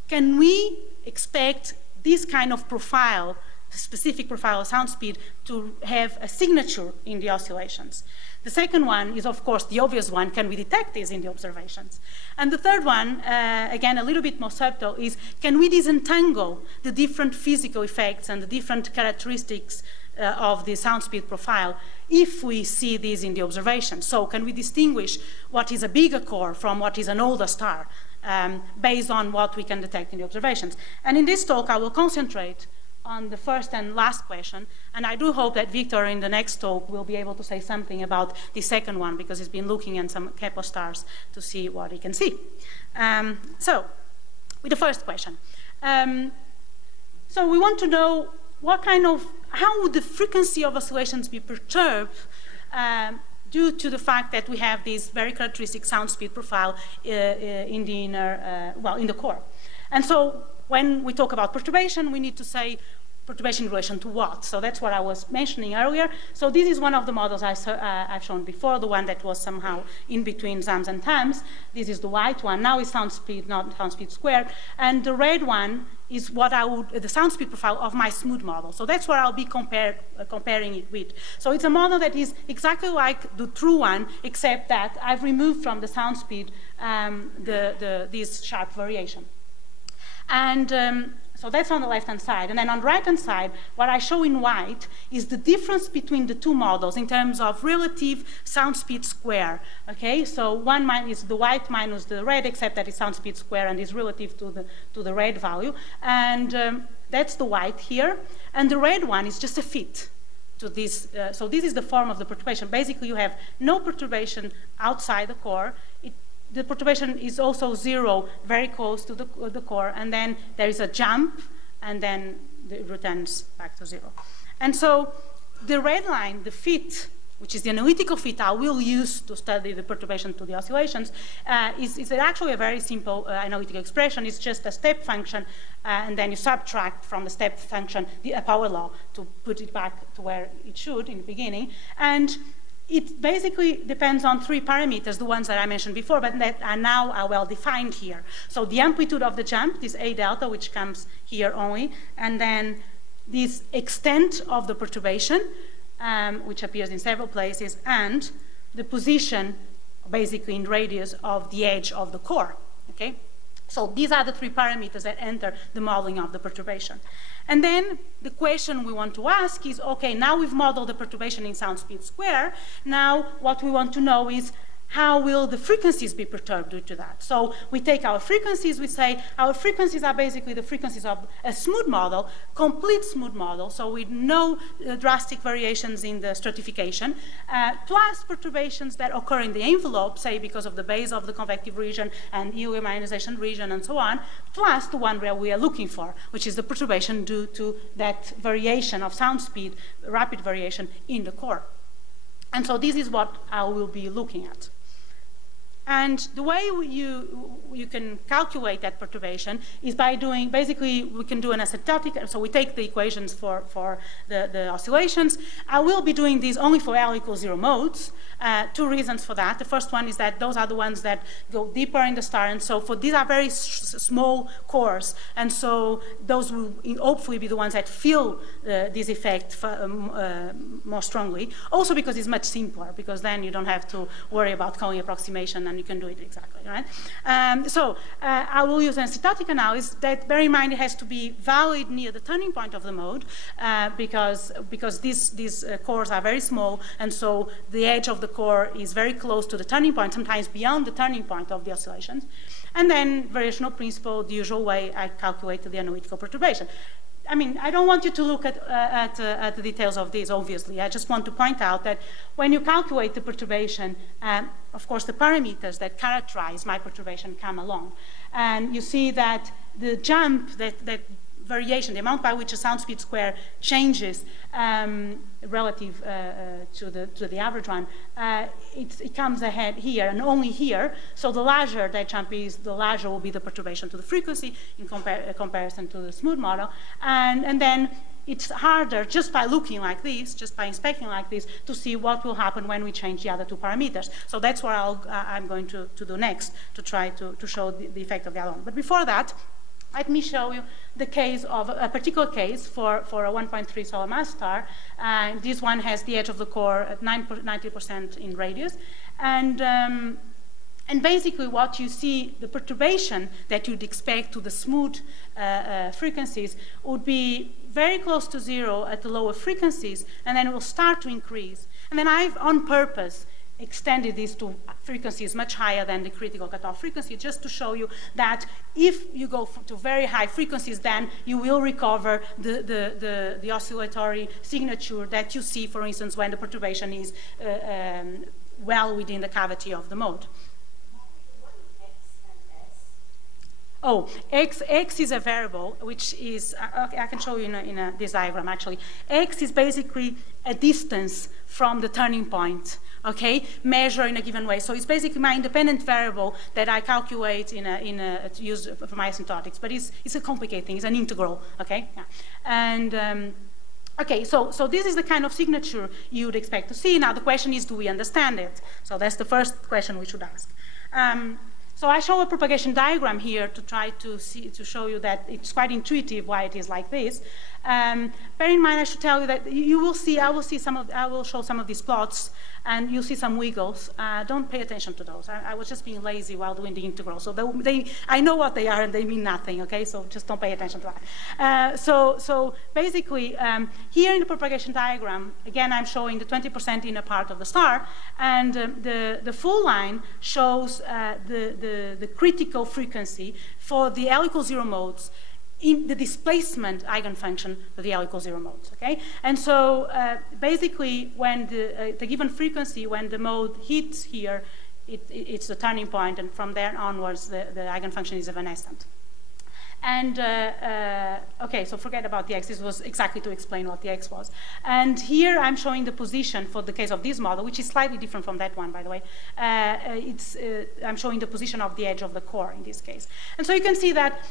can we expect this kind of profile, specific profile of sound speed, to have a signature in the oscillations? The second one is, of course, the obvious one: can we detect this in the observations? And the third one, again, a little bit more subtle, is can we disentangle the different physical effects and the different characteristics of the sound speed profile if we see these in the observations? So can we distinguish what is a bigger core from what is an older star based on what we can detect in the observations? And in this talk, I will concentrate on the first and last question, and I do hope that Victor in the next talk will be able to say something about the second one, because he's been looking at some Kepler stars to see what he can see. So, with the first question. So we want to know how would the frequency of oscillations be perturbed due to the fact that we have this very characteristic sound speed profile in the inner, in the core. And so when we talk about perturbation, we need to say perturbation in relation to what? So that's what I was mentioning earlier. So this is one of the models I've shown before, the one that was somehow in between ZAMS and TAMS. This is the white one. Now it's sound speed, not sound speed squared. And the red one is what the sound speed profile of my smooth model. So that's what I'll be comparing it with. So it's a model that is exactly like the true one, except that I've removed from the sound speed this sharp variation. And so that's on the left-hand side. And then on the right-hand side, what I show in white is the difference between the two models in terms of relative sound speed square. Okay, so one is the white minus the red, except that it's sound speed square and is relative to the red value. And that's the white here. And the red one is just a fit to this. So this is the form of the perturbation. Basically, you have no perturbation outside the core. The perturbation is also zero, very close to the core, and then there is a jump, and then it returns back to zero. And so the red line, the fit, which is the analytical fit I will use to study the perturbation to the oscillations, is actually a very simple analytical expression. It's just a step function, and then you subtract from the step function a power law to put it back to where it should in the beginning. And it basically depends on three parameters, the ones that I mentioned before, but that are now well defined here. So the amplitude of the jump, this A delta, which comes here only, and then this extent of the perturbation, which appears in several places, and the position, basically in radius, of the edge of the core. Okay? So these are the three parameters that enter the modeling of the perturbation. And then the question we want to ask is, okay, now we've modeled the perturbation in sound speed square. Now what we want to know is, how will the frequencies be perturbed due to that? So we take our frequencies, we say our frequencies are basically the frequencies of a smooth model, complete smooth model, so with no drastic variations in the stratification, plus perturbations that occur in the envelope, say because of the base of the convective region and helium ionization region and so on, plus the one where we are looking for, which is the perturbation due to that variation of sound speed, rapid variation in the core. And so this is what I will be looking at. And the way you can calculate that perturbation is by doing, basically, we can do an asymptotic, so we take the equations for the oscillations. I will be doing these only for L equals 0 modes. Two reasons for that. The first one is that those are the ones that go deeper in the star, and so these are very small cores, and so those will hopefully be the ones that feel this effect more strongly. Also because it's much simpler, because then you don't have to worry about calling approximation, and you can do it exactly, right? I will use an asymptotic analysis that, bear in mind, it has to be valid near the turning point of the mode, because these cores are very small, and so the edge of the core is very close to the turning point, sometimes beyond the turning point of the oscillations. And then, variational principle, the usual way I calculate the analytical perturbation. I mean, I don't want you to look at the details of this, obviously. I just want to point out that when you calculate the perturbation, of course, the parameters that characterize my perturbation come along. And you see that the jump, that variation, the amount by which a sound speed square changes relative to the average one, it comes ahead here and only here. So the larger that jump is, the larger will be the perturbation to the frequency in comparison to the smooth model. And then it's harder, just by looking like this, just by inspecting like this, to see what will happen when we change the other two parameters. So that's what I'm going to do next, to try to show the effect of the other one. But before that, let me show you the case of a particular case for a 1.3 solar mass star. This one has the edge of the core at 90% in radius. And basically what you see, the perturbation that you'd expect to the smooth frequencies would be very close to 0 at the lower frequencies, and then it will start to increase. And then I've, on purpose, extended this to frequencies much higher than the critical cutoff frequency, just to show you that if you go to very high frequencies, then you will recover the oscillatory signature that you see, for instance, when the perturbation is well within the cavity of the mode. Oh, x is a variable, which is, I can show you in this diagram, actually. X is basically a distance from the turning point, okay, measure in a given way. So it's basically my independent variable that I calculate to use for my asymptotics, but it's a complicated thing, it's an integral, okay? Yeah. And, okay, so this is the kind of signature you would expect to see. Now the question is, do we understand it? So that's the first question we should ask. So I show a propagation diagram here to try to show you that it's quite intuitive why it is like this. Bear in mind, I should tell you that you will see, I will show some of these plots, and you'll see some wiggles. Don't pay attention to those. I was just being lazy while doing the integral. So I know what they are, and they mean nothing, okay? So just don't pay attention to that. So basically, here in the propagation diagram, again, I'm showing the 20% inner part of the star, and the full line shows the critical frequency for the L equals 0 modes in the displacement eigenfunction of the L equals 0 modes, okay? And so basically, when the given frequency, when the mode hits here, it's the turning point, and from there onwards, the eigenfunction is evanescent. And, okay, so forget about the x. This was exactly to explain what the x was. And here I'm showing the position for the case of this model, which is slightly different from that one, by the way. I'm showing the position of the edge of the core in this case. And so you can see that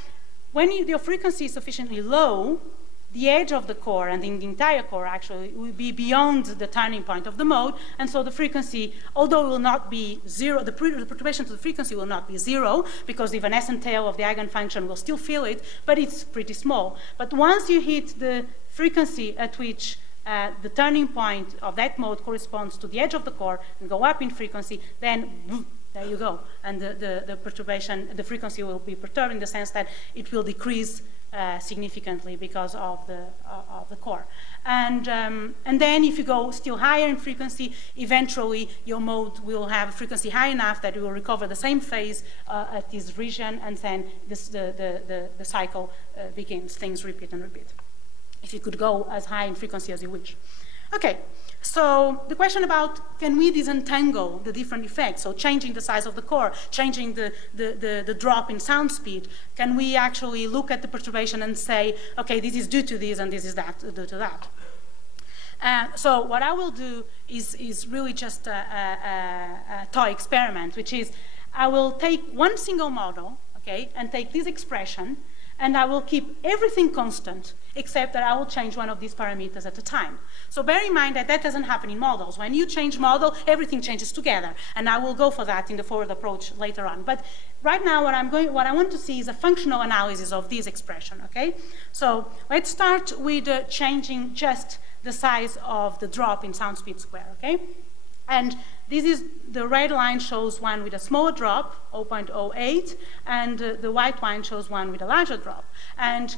when your frequency is sufficiently low, the edge of the core and the entire core actually will be beyond the turning point of the mode, and so the frequency, although it will not be 0, the perturbation to the frequency will not be 0, because the evanescent tail of the eigenfunction will still feel it, but it's pretty small. But once you hit the frequency at which the turning point of that mode corresponds to the edge of the core and go up in frequency, then there you go. And the perturbation, the frequency will be perturbed in the sense that it will decrease significantly because of the core. And then if you go still higher in frequency, eventually your mode will have a frequency high enough that it will recover the same phase at this region, and then the cycle begins. Things repeat and repeat. If you could go as high in frequency as you wish. Okay, so the question about, can we disentangle the different effects? So changing the size of the core, changing the drop in sound speed. Can we actually look at the perturbation and say, okay, this is due to this and this is due to that? So what I will do is really just a toy experiment, which is I will take one single model, okay, and take this expression, and I will keep everything constant, except that I will change one of these parameters at a time. So bear in mind that that doesn't happen in models. When you change model, everything changes together, and I will go for that in the forward approach later on. But right now, what I want to see is a functional analysis of this expression, okay? So let's start with changing just the size of the drop in sound speed square, okay? And this is, the red line shows one with a smaller drop, 0.08, and the white line shows one with a larger drop. And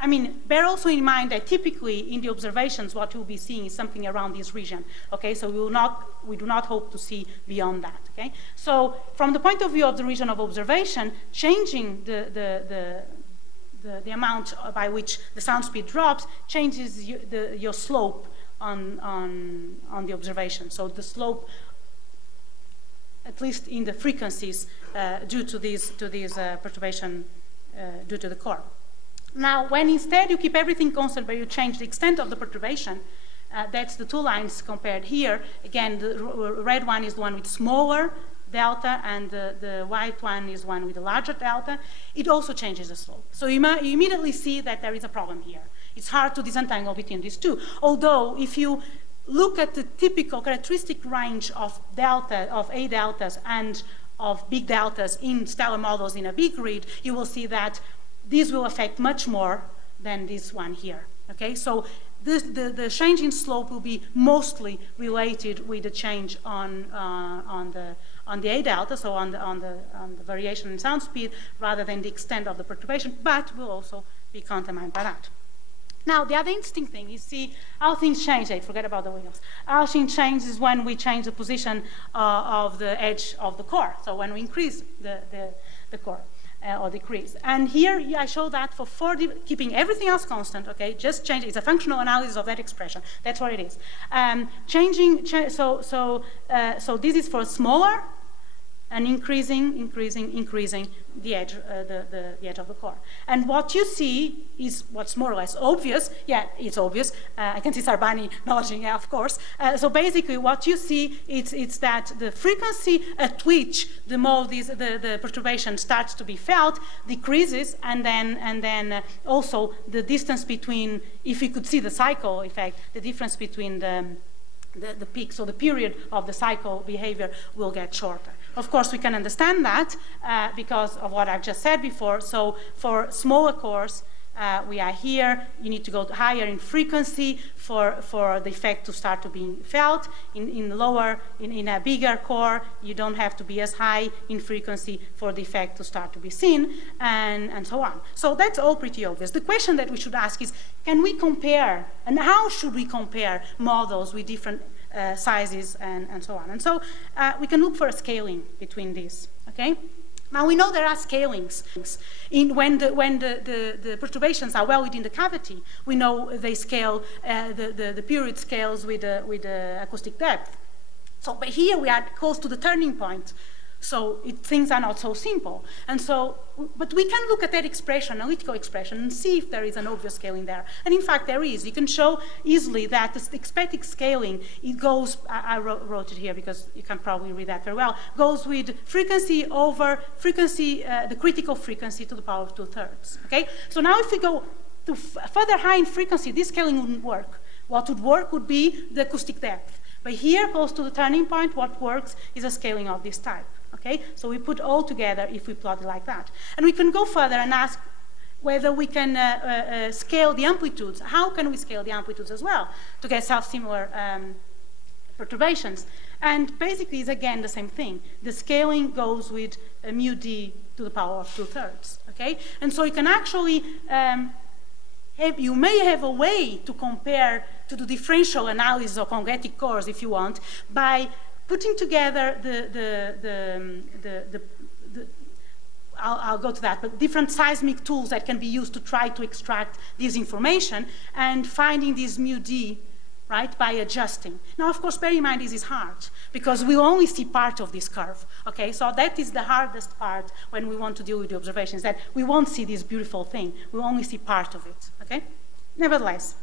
I mean, bear also in mind that typically in the observations, what you'll be seeing is something around this region, okay? So we do not hope to see beyond that, okay? So from the point of view of the region of observation, changing the amount by which the sound speed drops changes your slope on the observation. So the slope, at least in the frequencies, due to these perturbation due to the core. Now, when instead you keep everything constant, but you change the extent of the perturbation, that's the two lines compared here. Again, the red one is the one with smaller delta, and the white one is one with a larger delta. It also changes the slope. So you immediately see that there is a problem here. It's hard to disentangle between these two. Although, if you look at the typical characteristic range of A deltas and of big deltas in stellar models in a big grid, you will see that these will affect much more than this one here. Okay, so the change in slope will be mostly related with the change on the A delta, so on the variation in sound speed, rather than the extent of the perturbation, but will also be contaminated by that. Now, the other interesting thing is see how things change. Forget about the wheels. How things change is when we change the position of the edge of the core. So when we increase the core or decrease. And here I show that for 40, keeping everything else constant. Okay, just change. It's a functional analysis of that expression. That's what it is. So this is for smaller and increasing the edge, the edge of the core. And what you see is what's more or less obvious. Yeah, it's obvious. I can see Sarbani nodding, yeah, of course. So basically what you see is that the frequency at which the perturbation starts to be felt decreases, and then also the distance between, if you could see the cycle effect, the difference between the peak, so the period of the cycle behavior will get shorter. Of course, we can understand that because of what I've just said before. So for smaller cores, we are here. You need to go higher in frequency for the effect to start to be felt. In a bigger core, you don't have to be as high in frequency for the effect to start to be seen, and so on. So that's all pretty obvious. The question that we should ask is, can we compare, and how should we compare models with different sizes and so on? And so we can look for a scaling between these, okay? Now we know there are scalings. When the perturbations are well within the cavity, we know they scale, the period scales with the acoustic depth. So but here we are close to the turning point. So things are not so simple. And so, but we can look at that expression, analytical expression, and see if there is an obvious scaling there. And in fact, there is. You can show easily that the expected scaling, it goes, I wrote it here because you can probably read that very well, goes with frequency over frequency, the critical frequency to the power of 2/3. Okay? So now if we go to further high in frequency, this scaling wouldn't work. What would work would be the acoustic depth. But here, close to the turning point, what works is a scaling of this type. Okay, so we put all together if we plot it like that. And we can go further and ask whether we can scale the amplitudes. How can we scale the amplitudes as well to get self-similar perturbations? And basically, it's again the same thing. The scaling goes with mu d to the power of 2/3. Okay, and so you can actually you may have a way to compare, to do differential analysis of convective cores if you want, by putting together I'll go to that, but different seismic tools that can be used to try to extract this information and finding this mu d, right, by adjusting. Now, of course, bear in mind this is hard because we only see part of this curve, okay? So that is the hardest part when we want to deal with the observations, that we won't see this beautiful thing. We only see part of it, okay? Nevertheless,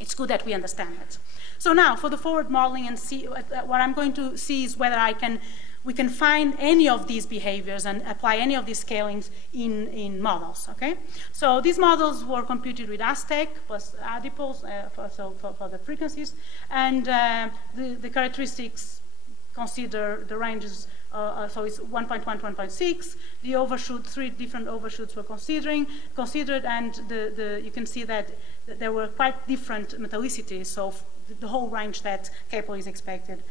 it's good that we understand that. So now, for the forward modeling, and see what I'm going to see is whether I can we can find any of these behaviors and apply any of these scalings in models, okay? So these models were computed with Aztec plus adipose for the frequencies, and the characteristics consider the ranges, so it's 1.1 to 1.6. The overshoot, 3 different overshoots were considered, and you can see that there were quite different metallicities, so the whole range that Kepler is expected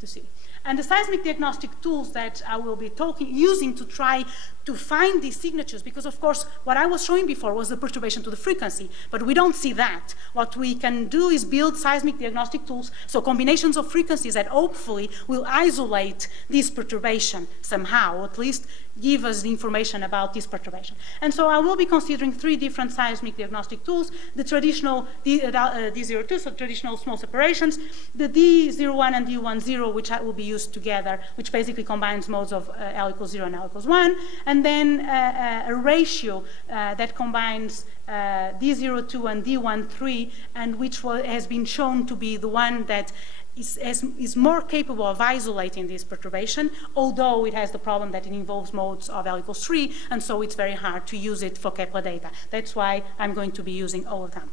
to see. And the seismic diagnostic tools that I will be using to try to find these signatures, because of course what I was showing before was the perturbation to the frequency, but we don't see that. What we can do is build seismic diagnostic tools, so combinations of frequencies that hopefully will isolate this perturbation somehow, or at least give us the information about this perturbation. And so I will be considering 3 different seismic diagnostic tools: the traditional D02, so traditional small separations, the D01 and D10, which will be used together, which basically combines modes of L equals 0 and L equals 1, and then a ratio that combines D02 and D13, and which has been shown to be the one that is more capable of isolating this perturbation, although it has the problem that it involves modes of L equals 3, and so it's very hard to use it for Kepler data. That's why I'm going to be using all of them.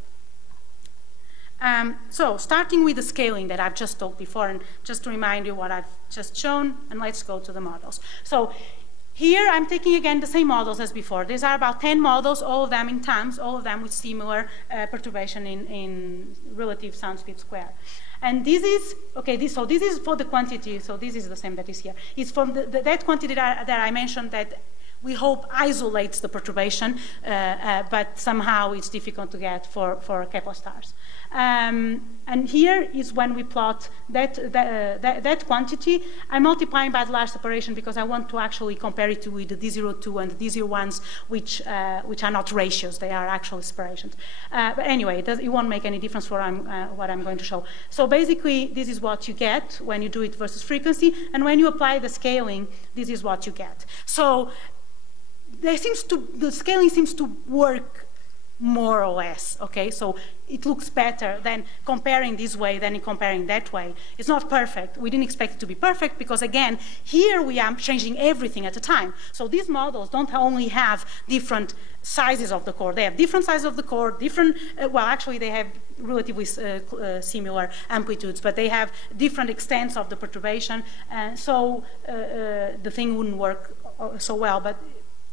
So starting with the scaling that I've just talked before, and just to remind you what I've just shown, and let's go to the models. So here I'm taking again the same models as before. These are about 10 models, all of them in TAMS, all of them with similar perturbation in relative sound speed square. And this is, okay, so this is for the quantity, so this is the same that is here. It's from that quantity that I mentioned that we hope isolates the perturbation, but somehow it's difficult to get for Kepler stars. And here is when we plot that quantity. I'm multiplying by the large separation because I want to actually compare it with the D02 and the D01s, which are not ratios, they are actual separations. But anyway, it won't make any difference for what I'm going to show. So basically, this is what you get when you do it versus frequency, and when you apply the scaling, this is what you get. So the scaling seems to work more or less, okay? So it looks better than comparing this way than in comparing that way. It's not perfect. We didn't expect it to be perfect because, again, here we are changing everything at a time. So these models don't only have different sizes of the core. They have different sizes of the core, different, well, actually they have relatively similar amplitudes, but they have different extents of the perturbation. So the thing wouldn't work so well, but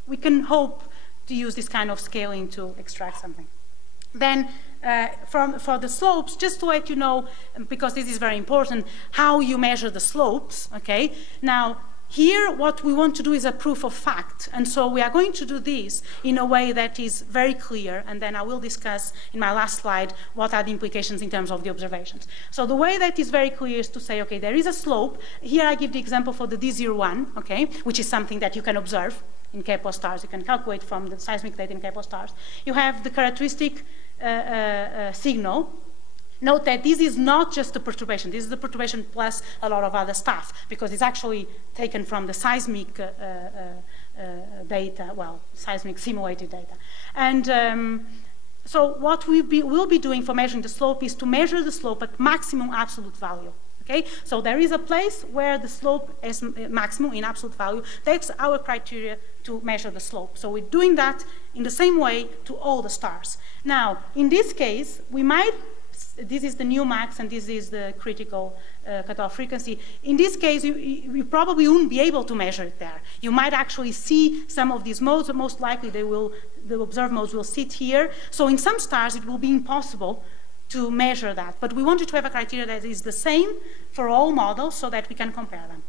we can hope to use this kind of scaling to extract something. Then for the slopes, just to let you know, because this is very important, how you measure the slopes, okay? Now, here what we want to do is a proof of fact, and so we are going to do this in a way that is very clear, and then I will discuss in my last slide what are the implications in terms of the observations. So the way that is very clear is to say, okay, there is a slope. Here I give the example for the D01, okay, which is something that you can observe in Kepler stars. You can calculate from the seismic data in Kepler stars. You have the characteristic signal. Note that this is not just a perturbation. This is the perturbation plus a lot of other stuff, because it's actually taken from the seismic data, well, seismic simulated data. And so what we'll be doing for measuring the slope is to measure the slope at maximum absolute value. Okay, so there is a place where the slope is maximum in absolute value. That's our criteria to measure the slope. So we're doing that in the same way to all the stars. Now, in this case, we might, this is the new max and this is the critical cutoff frequency. In this case, you probably wouldn't be able to measure it there. You might actually see some of these modes, but most likely the observed modes will sit here. So in some stars, it will be impossible to measure that. But we wanted to have a criteria that is the same for all models so that we can compare them.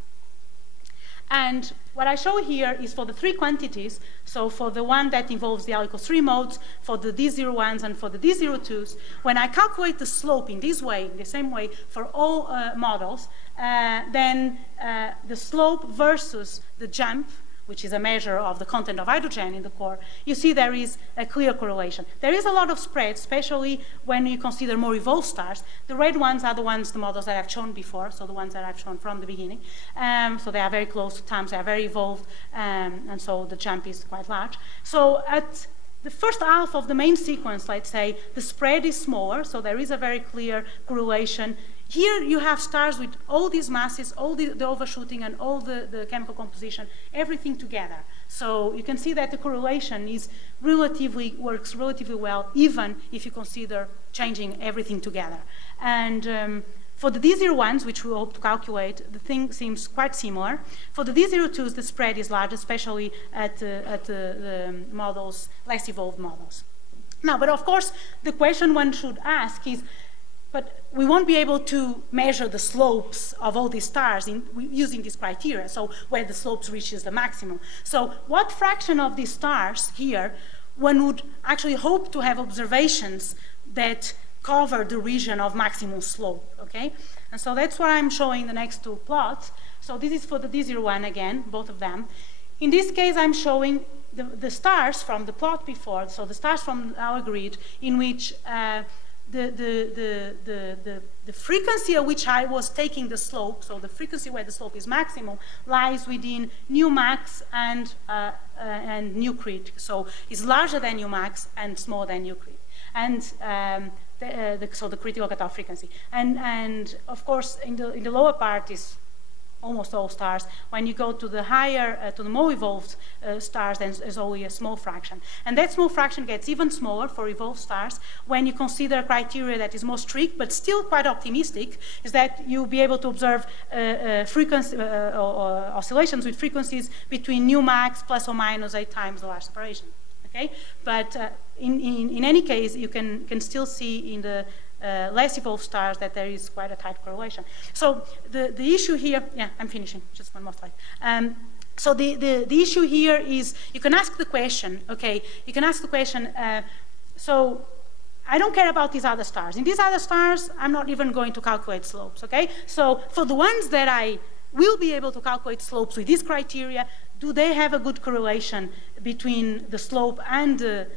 And what I show here is for the 3 quantities, so for the one that involves the L equals 3 modes, for the D01s and for the D02s, when I calculate the slope in this way, in the same way for all models, then the slope versus the jump, which is a measure of the content of hydrogen in the core, you see there is a clear correlation. There is a lot of spread, especially when you consider more evolved stars. The red ones are the models that I've shown before, so the ones that I've shown from the beginning. So they are very close to TAMS, they are very evolved, and so the jump is quite large. So at the first half of the main sequence, let's say, the spread is smaller, so there is a very clear correlation Here you have stars with all these masses, all the overshooting and all the chemical composition, everything together. So you can see that the correlation works relatively well, even if you consider changing everything together. And for the D01s, which we hope to calculate, the thing seems quite similar. For the D02s, the spread is large, especially at the models, less evolved models. Now, but of course, the question one should ask is, but we won't be able to measure the slopes of all these stars using this criteria, so where the slopes reaches the maximum. So what fraction of these stars here one would actually hope to have observations that cover the region of maximum slope, okay? And so that's what I'm showing the next two plots. So this is for the D01 again, both of them. In this case, I'm showing the stars from the plot before, so the stars from our grid, in which the frequency at which I was taking the slope, so the frequency where the slope is maximum, lies within nu max and nu crit. So it's larger than nu max and smaller than nu crit. And so the critical cutoff frequency. And of course, in the lower part is almost all stars. When you go to the higher, to the more evolved stars, then there's only a small fraction. And that small fraction gets even smaller for evolved stars when you consider a criteria that is more strict, but still quite optimistic, is that you'll be able to observe frequency, or oscillations with frequencies between nu max plus or minus 8 times the large separation. Okay? But in any case, you can still see in the less evolved stars that there is quite a tight correlation. So the issue here, yeah, I'm finishing, just one more slide. So the issue here is, you can ask the question, okay, you can ask the question, so I don't care about these other stars. In these other stars, I'm not even going to calculate slopes, okay? So for the ones that I will be able to calculate slopes with this criteria, do they have a good correlation between the slope and the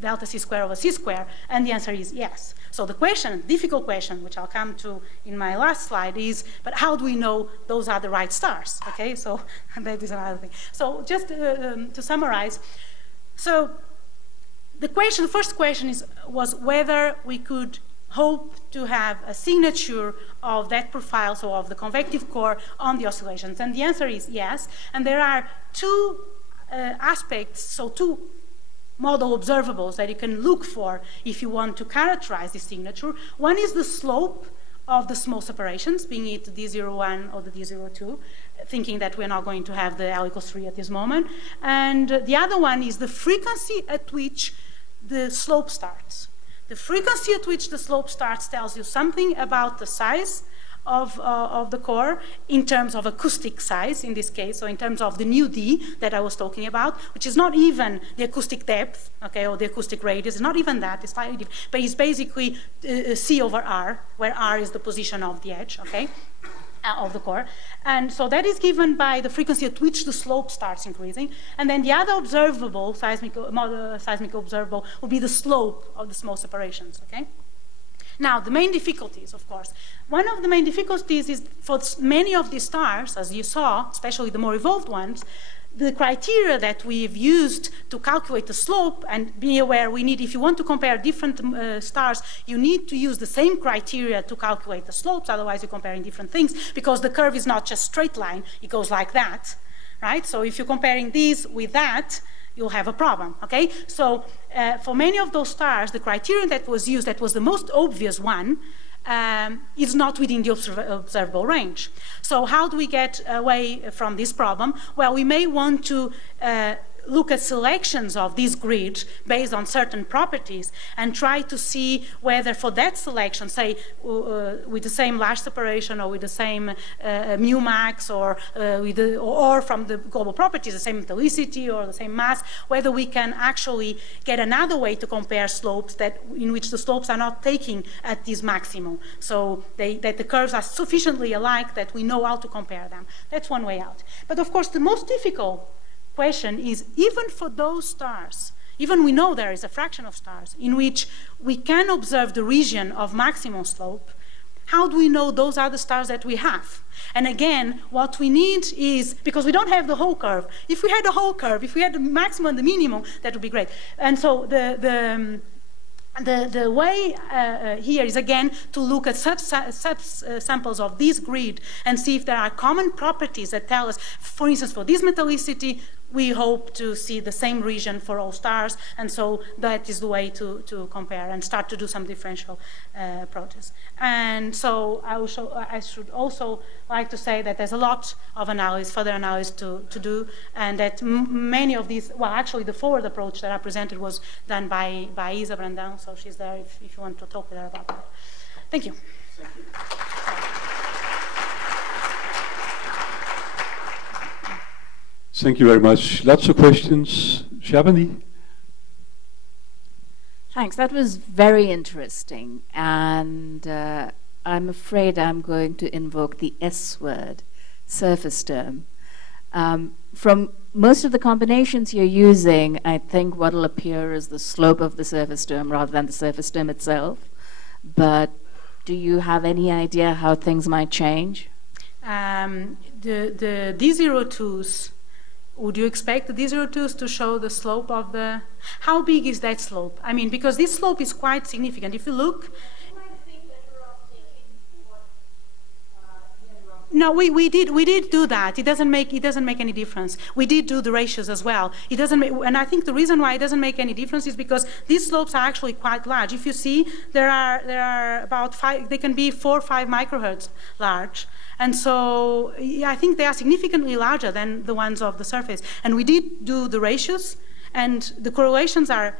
delta c square over c square? And the answer is yes. So the question, difficult question, which I'll come to in my last slide, is, but how do we know those are the right stars? Okay, so that is another thing. So just to summarize, so the first question was whether we could hope to have a signature of that profile, so of the convective core on the oscillations. And the answer is yes. And there are two aspects, so two model observables that you can look for if you want to characterize this signature. One is the slope of the small separations, being it the D01 or the D02, thinking that we're not going to have the L equals 3 at this moment. And the other one is the frequency at which the slope starts. The frequency at which the slope starts tells you something about the size of the core in terms of acoustic size in this case, so in terms of the nu d that I was talking about, which is not even the acoustic depth, okay, or the acoustic radius. It's not even that, it's slightly different, but it's basically c over r, where r is the position of the edge, okay, of the core. And so that is given by the frequency at which the slope starts increasing. And then the other observable, seismic observable, will be the slope of the small separations, okay? Now, the main difficulties, of course. One of the main difficulties is for many of these stars, as you saw, especially the more evolved ones, the criteria that we've used to calculate the slope, and be aware we need, if you want to compare different stars, you need to use the same criteria to calculate the slopes, otherwise you're comparing different things, because the curve is not just straight line, it goes like that, right? So if you're comparing these with that, you'll have a problem, okay? So for many of those stars, the criterion that was used, that was the most obvious one, is not within the observable range. So how do we get away from this problem? Well, we may want to look at selections of this grid based on certain properties and try to see whether for that selection, say with the same large separation or with the same mu max or from the global properties, the same metallicity or the same mass, whether we can actually get another way to compare slopes in which the slopes are not taking at this maximum. So that the curves are sufficiently alike that we know how to compare them. That's one way out. But of course, the most difficult question is, even for those stars, even we know there is a fraction of stars in which we can observe the region of maximum slope, how do we know those are the stars that we have? And again, what we need is, because we don't have the whole curve, if we had the whole curve, if we had the maximum and the minimum, that would be great. And so The way here is again to look at samples of this grid and see if there are common properties that tell us, for instance, for this metallicity, we hope to see the same region for all stars, and so that is the way to compare and start to do some differential approaches. And so I should also like to say that there's a lot of analysis, further analysis to do, and that many of these, well, actually the forward approach that I presented was done by Isa Brandão, so she's there if you want to talk with her about that. Thank you. Thank you. Thank you very much. Lots of questions. Shabani? Thanks. That was very interesting. And I'm afraid I'm going to invoke the S word, surface term. From most of the combinations you're using, I think what will appear is the slope of the surface term rather than the surface term itself. But do you have any idea how things might change? The D02s, would you expect the D02s to show the slope of the... How big is that slope? I mean, because this slope is quite significant. If you look... No, we did do that. It doesn't make any difference. We did do the ratios as well. It doesn't make, and I think the reason why it doesn't make any difference is because these slopes are actually quite large. If you see, there are about 5. They can be 4 or 5 microhertz large, and so yeah, I think they are significantly larger than the ones of the surface. And we did do the ratios, and the correlations are.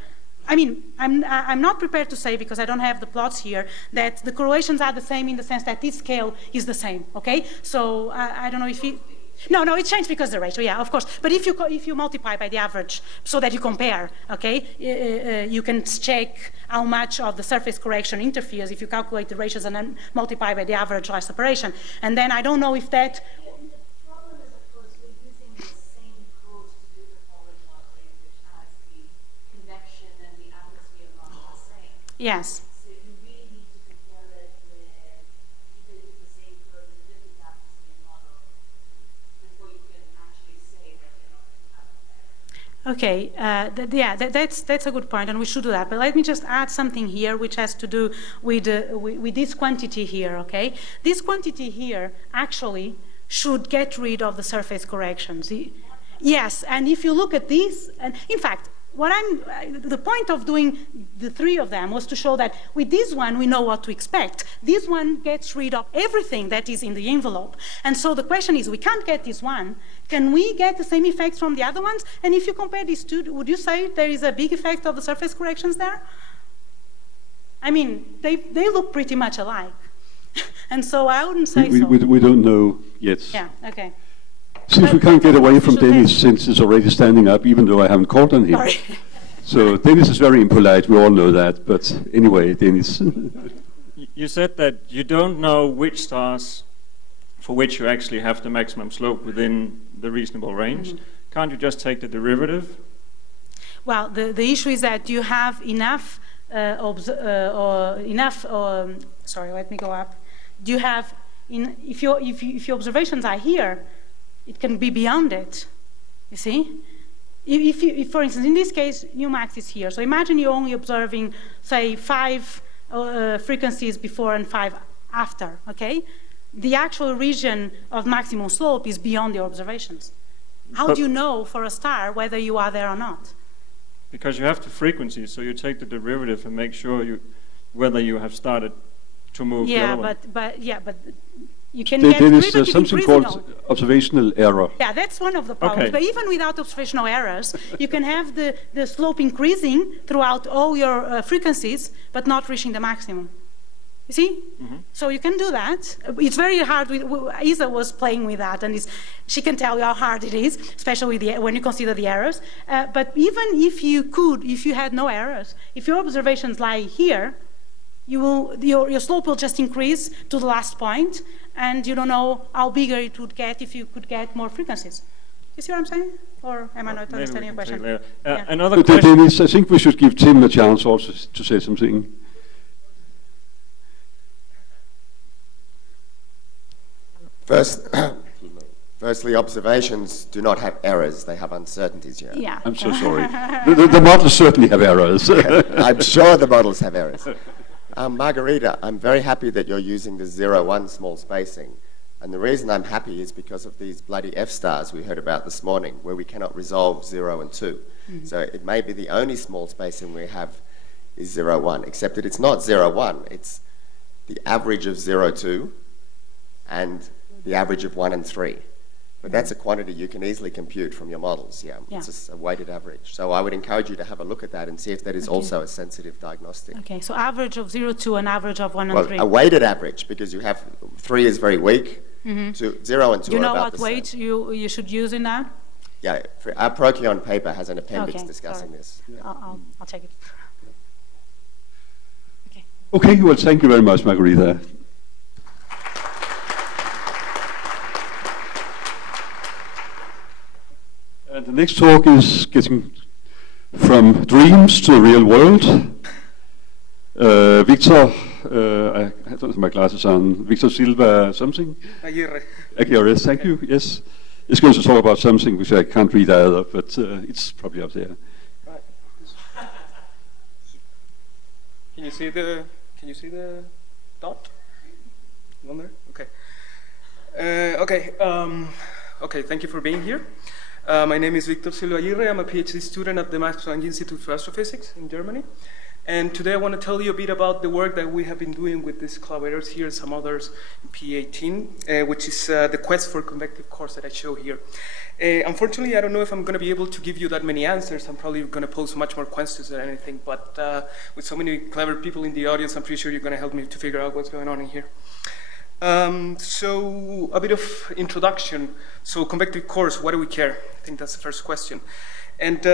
I mean, I'm not prepared to say, because I don't have the plots here, that the correlations are the same in the sense that this scale is the same, okay? So I don't know if you... No, it changed because of the ratio, yeah, of course. But if you multiply by the average so that you compare, okay, you can check how much of the surface correction interferes if you calculate the ratios and then multiply by the average light separation. And then I don't know if that... Yes. So you really need to compare it with either use the same curve in a different atmosphere model before you can actually say that you're not going to have it there. Okay, that's a good point, and we should do that. But let me just add something here, which has to do with this quantity here. Okay, this quantity here actually should get rid of the surface corrections. Yes, and if you look at this, and in fact. The point of doing the 3 of them was to show that with this one, we know what to expect. This one gets rid of everything that is in the envelope. And so the question is, we can't get this one. Can we get the same effects from the other ones? And if you compare these two, would you say there is a big effect of the surface corrections there? I mean, they look pretty much alike. And so I wouldn't say so. We don't know yet. Yeah, okay. Since we can't get away from Dennis, since he's already standing up, even though I haven't called on him. Sorry. So Dennis is very impolite, we all know that. But anyway, Dennis. You said that you don't know which stars for which you actually have the maximum slope within the reasonable range. Mm-hmm. Can't you just take the derivative? Well, the issue is that you have enough, sorry, let me go up. Do you have, if your observations are here, it can be beyond it, you see? If, for instance, in this case, nu max is here. So imagine you're only observing, say, 5 frequencies before and 5 after, okay? The actual region of maximum slope is beyond your observations. How do you know for a star whether you are there or not? Because you have the frequencies, so you take the derivative and make sure whether you have started to move the other one. but you can get there is something called observational error. Yeah, that's one of the problems. Okay. But even without observational errors, you can have the slope increasing throughout all your frequencies, but not reaching the maximum. You see? Mm-hmm. So you can do that. It's very hard. Isa was playing with that, and she can tell you how hard it is, especially when you consider the errors. But even if you had no errors, if your observations lie here, your slope will just increase to the last point, and you don't know how bigger it would get if you could get more frequencies. You see what I'm saying? Or am I not understanding your question? Another question. Dennis, I think we should give Tim a chance also to say something. First Firstly, observations do not have errors, they have uncertainties. Yeah. I'm so sorry. The models certainly have errors. I'm sure the models have errors. Margarita, I'm very happy that you're using the 0-1 small spacing. And the reason I'm happy is because of these bloody F-stars we heard about this morning, where we cannot resolve 0 and 2. Mm-hmm. So it may be the only small spacing we have is 0-1, except that it's not 0-1, it's the average of 0-2 and the average of 1 and 3. But that's a quantity you can easily compute from your models, yeah. It's just a weighted average. So I would encourage you to have a look at that and see if that is also a sensitive diagnostic. Okay, so average of 0-2 and average of 1 and well, 3. A weighted average, because you have 3 is very weak, 0 and 2 are about the same. Do you know what weight you should use in that? Yeah, our Procyon paper has an appendix discussing this. Yeah. I'll check it. Okay, well, thank you very much, Margarita. And the next talk is getting from dreams to the real world. Victor, I don't have my glasses on. Victor Silva something? Aguirre, thank you, yes. It's going to talk about something which I can't read either, but it's probably up there. Right. Can you see the dot? On there? Okay. Okay, thank you for being here. My name is Victor Silva Aguirre. I'm a PhD student at the Max Planck Institute for Astrophysics in Germany. And today I want to tell you a bit about the work that we have been doing with these collaborators here and some others in P18, which is the quest for convective cores that I show here. Unfortunately, I don't know if I'm going to be able to give you that many answers. I'm probably going to pose much more questions than anything, but with so many clever people in the audience, I'm pretty sure you're going to help me to figure out what's going on in here. So a bit of introduction. So convective cores, why do we care? I think that's the first question. And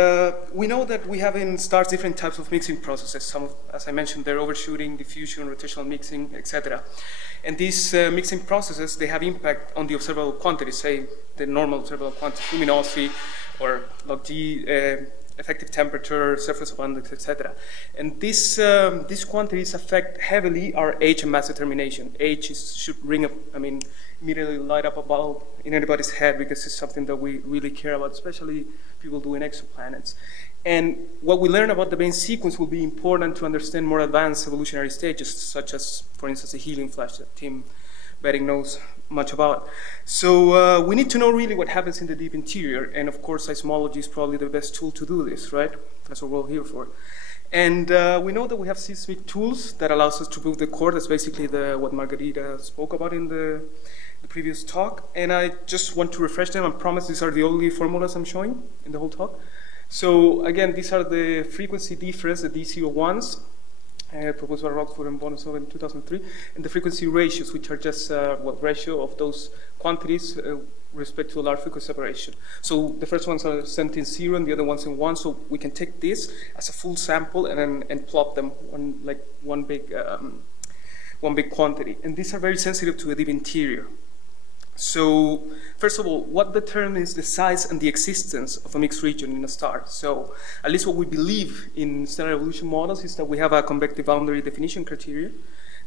we know that we have in stars different types of mixing processes. Some of, as I mentioned, they're overshooting, diffusion, rotational mixing, etc. And these mixing processes, they have impact on the observable quantities, say the normal observable quantity, luminosity, or log G, effective temperature, surface abundance, etc. And these quantities affect heavily our age and mass determination. Age should ring up, immediately light up a bulb in anybody's head, because it's something that we really care about, especially people doing exoplanets. And what we learn about the main sequence will be important to understand more advanced evolutionary stages, such as, for instance, the helium flash that Tim Betting knows much about. So we need to know really what happens in the deep interior, and of course seismology is probably the best tool to do this, right? That's what we're all here for. And we know that we have seismic tools that allows us to prove the core. That's basically what Margarita spoke about in the previous talk. And I just want to refresh them and promise these are the only formulas I'm showing in the whole talk. So again, these are the frequency difference, the D01s, proposed by Rockford and Bonosov in 2003, and the frequency ratios, which are just ratio of those quantities respect to a large frequency separation. So the first ones are sent in 0 and the other ones in 1. So we can take this as a full sample and plot them on like one big quantity. And these are very sensitive to the deep interior. So first of all, what determines the size and the existence of a mixed region in a star? So at least what we believe in stellar evolution models is that we have a convective boundary definition criteria.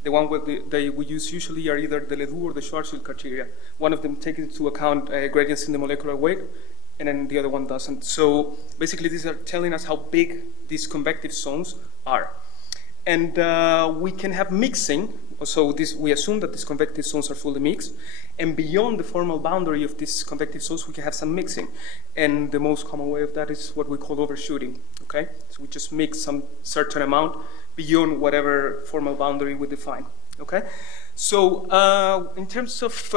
The one that we use usually are either the Ledoux or the Schwarzschild criteria. One of them takes into account gradients in the molecular weight, and then the other one doesn't. So basically these are telling us how big these convective zones are. And we can have mixing. So we assume that these convective zones are fully mixed. And beyond the formal boundary of these convective zones, we can have some mixing. And the most common way of that is what we call overshooting. Okay? So we just mix some certain amount beyond whatever formal boundary we define. Okay? So in terms of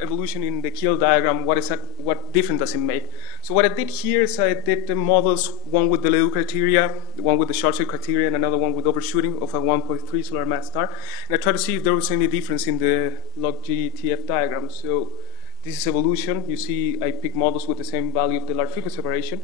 evolution in the Kiel diagram, what difference does it make? So what I did here is I did the models, one with the Ledoux criteria, one with the Schwarzschild criteria, and another one with overshooting of a 1.3 solar mass star. And I tried to see if there was any difference in the log G TF diagram. So this is evolution. You see I pick models with the same value of the large frequency separation.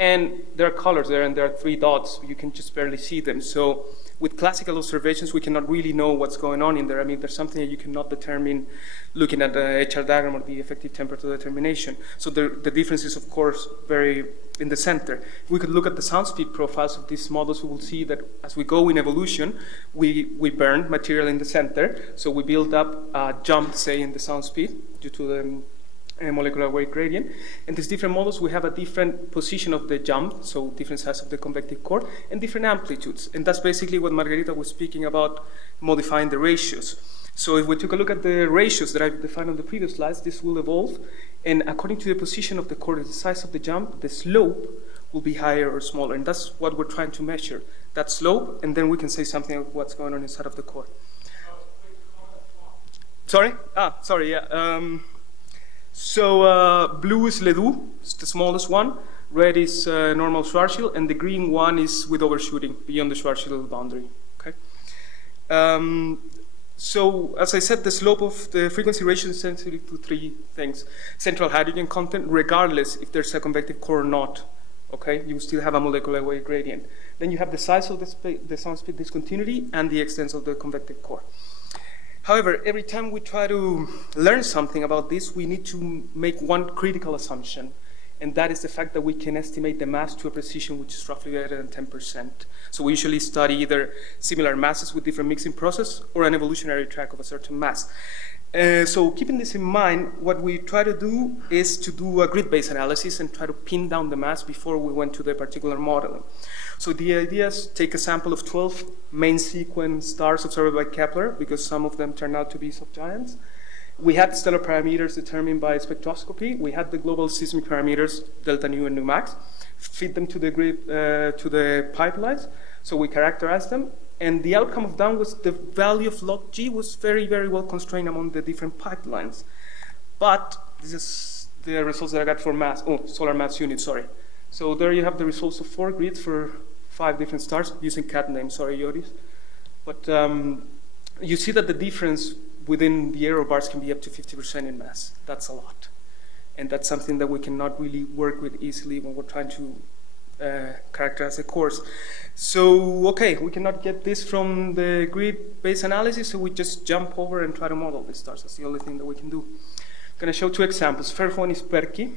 And there are colors there, and there are 3 dots. You can just barely see them. So with classical observations, we cannot really know what's going on in there. There's something that you cannot determine looking at the HR diagram or the effective temperature determination. So the difference is, of course, very in the center. If we could look at the sound speed profiles of these models, we will see that as we go in evolution, we burn material in the center. So we build up a jump, say, in the sound speed due to the molecular weight gradient. And these different models, we have a different position of the jump, so different size of the convective core, and different amplitudes. And that's basically what Margarita was speaking about, modifying the ratios. So if we took a look at the ratios that I've defined on the previous slides, this will evolve. And according to the position of the core, the size of the jump, the slope will be higher or smaller. And that's what we're trying to measure, that slope, and then we can say something of what's going on inside of the core. Sorry? Sorry, yeah. So blue is Ledoux, it's the smallest one. Red is normal Schwarzschild, and the green one is with overshooting beyond the Schwarzschild boundary. Okay. So as I said, the slope of the frequency ratio is sensitive to three things: central hydrogen content, regardless if there's a convective core or not. Okay, you still have a molecular weight gradient. Then you have the size of the sound speed discontinuity and the extent of the convective core. However, every time we try to learn something about this, we need to make one critical assumption, and that is the fact that we can estimate the mass to a precision which is roughly greater than 10%. So we usually study either similar masses with different mixing process or an evolutionary track of a certain mass. So keeping this in mind, what we try to do is to do a grid-based analysis and try to pin down the mass before we went to the particular modeling. So the idea is take a sample of 12 main sequence stars observed by Kepler, because some of them turned out to be subgiants. We had stellar parameters determined by spectroscopy. We had the global seismic parameters, delta nu and nu max, feed them to the grid, to the pipelines. So we characterized them. And the outcome of that was the value of log G was very, very well constrained among the different pipelines. But this is the results that I got for mass, solar mass unit, sorry. So there you have the results of 4 grids for 5 different stars, using cat names, sorry, Yoris. But you see that the difference within the error bars can be up to 50% in mass. That's a lot. And that's something that we cannot really work with easily when we're trying to characterize a course. So, okay, we cannot get this from the grid-based analysis, so we just jump over and try to model the stars. That's the only thing that we can do. I'm going to show 2 examples. First one is Perky,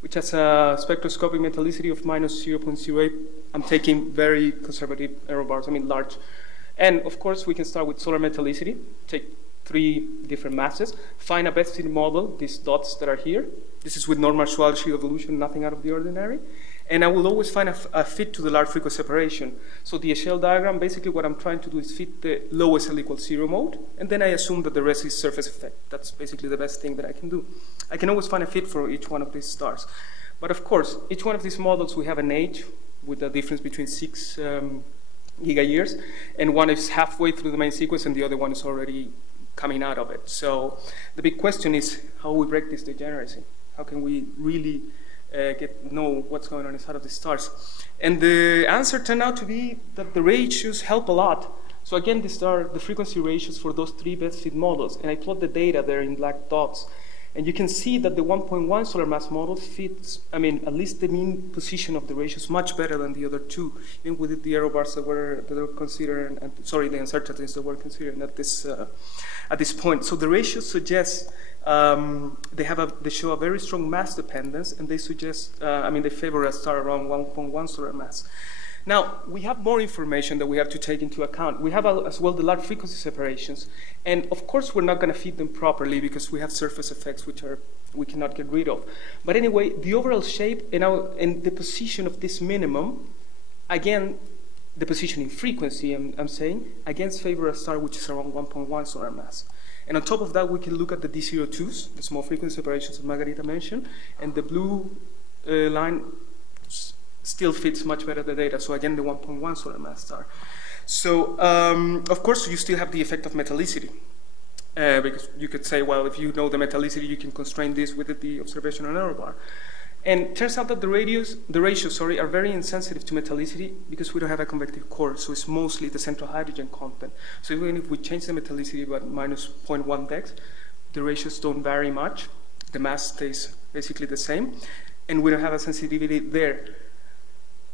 which has a spectroscopic metallicity of minus 0.08. I'm taking very conservative error bars, I mean large. And of course, we can start with solar metallicity, take 3 different masses, find a best fit model, these dots that are here. This is with normal Schwarzschild evolution, nothing out of the ordinary. And I will always find a fit to the large frequency separation. So the shell diagram, basically what I'm trying to do is fit the lowest L equals 0 mode, and then I assume that the rest is surface effect. That's basically the best thing that I can do. I can always find a fit for each one of these stars. But of course, each one of these models, we have an age with a difference between 6 gigayears, and one is halfway through the main sequence, and the other one is already coming out of it. So the big question is how we break this degeneracy. How can we really know what's going on inside of the stars? And the answer turned out to be that the ratios help a lot. So again, these are the frequency ratios for those 3 best fit models, and I plot the data there in black dots. And you can see that the 1.1 solar mass model fits, I mean, at least the mean position of the ratios much better than the other 2, even with the error bars that were considered, and sorry, the uncertainties that were considered at this point. So the ratios suggest they show a very strong mass dependence, and they suggest, they favor a star around 1.1 solar mass. Now, we have more information that we have to take into account. We have as well the large frequency separations. And of course, we're not going to feed them properly because we have surface effects which we cannot get rid of. But anyway, the overall shape and the position of this minimum, again, the position in frequency, I'm saying, against favor a star which is around 1.1 solar mass. And on top of that, we can look at the D02s, the small frequency separations that Margarita mentioned, and the blue line still fits much better the data. So again, the 1.1 solar mass star. So of course, you still have the effect of metallicity. Because you could say, well, if you know the metallicity, you can constrain this with the observational error bar. And it turns out that the ratios, are very insensitive to metallicity because we don't have a convective core. So it's mostly the central hydrogen content. So even if we change the metallicity by minus 0.1 dex, the ratios don't vary much. The mass stays basically the same. And we don't have a sensitivity there.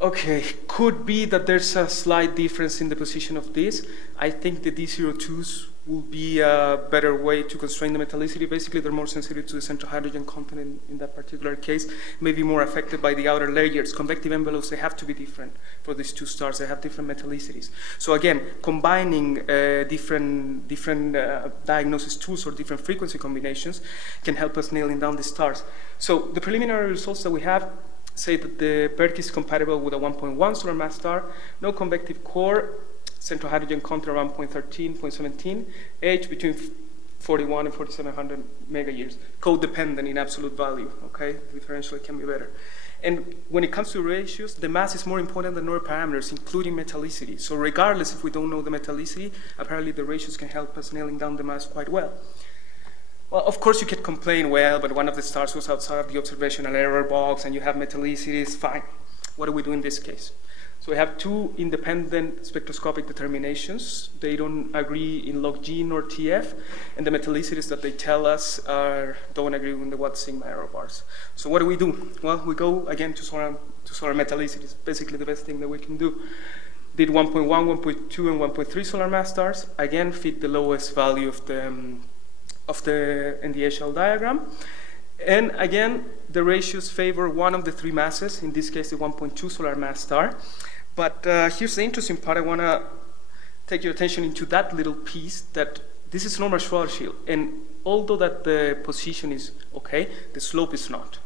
Okay, could be that there's a slight difference in the position of this. I think the D02s will be a better way to constrain the metallicity. Basically, they're more sensitive to the central hydrogen content in that particular case, maybe more affected by the outer layers. Convective envelopes, they have to be different for these two stars. They have different metallicities. So again, combining different diagnosis tools or different frequency combinations can help us nailing down the stars. So the preliminary results that we have say that the PERC is compatible with a 1.1 solar mass star, no convective core, central hydrogen content around 0.13, 0.17, age between 41 and 4,700 megayears, code-dependent in absolute value, okay? Differentially can be better. And when it comes to ratios, the mass is more important than other parameters, including metallicity. So regardless if we don't know the metallicity, apparently the ratios can help us nailing down the mass quite well. Well, of course you could complain, well, but one of the stars was outside of the observational error box and you have metallicities, fine. What do we do in this case? So we have two independent spectroscopic determinations. They don't agree in log G nor TF, and the metallicities that they tell us don't agree with the Watt sigma error bars. So what do? Well, we go again to solar metallicities, basically the best thing that we can do. Did 1.1, 1.2, and 1.3 solar mass stars. Again, fit the lowest value of the HAO diagram. And again, the ratios favor one of the three masses, in this case the 1.2 solar mass star. But here's the interesting part. I want to take your attention into that little piece, that this is normal Schwarzschild. And although that the position is okay, the slope is not.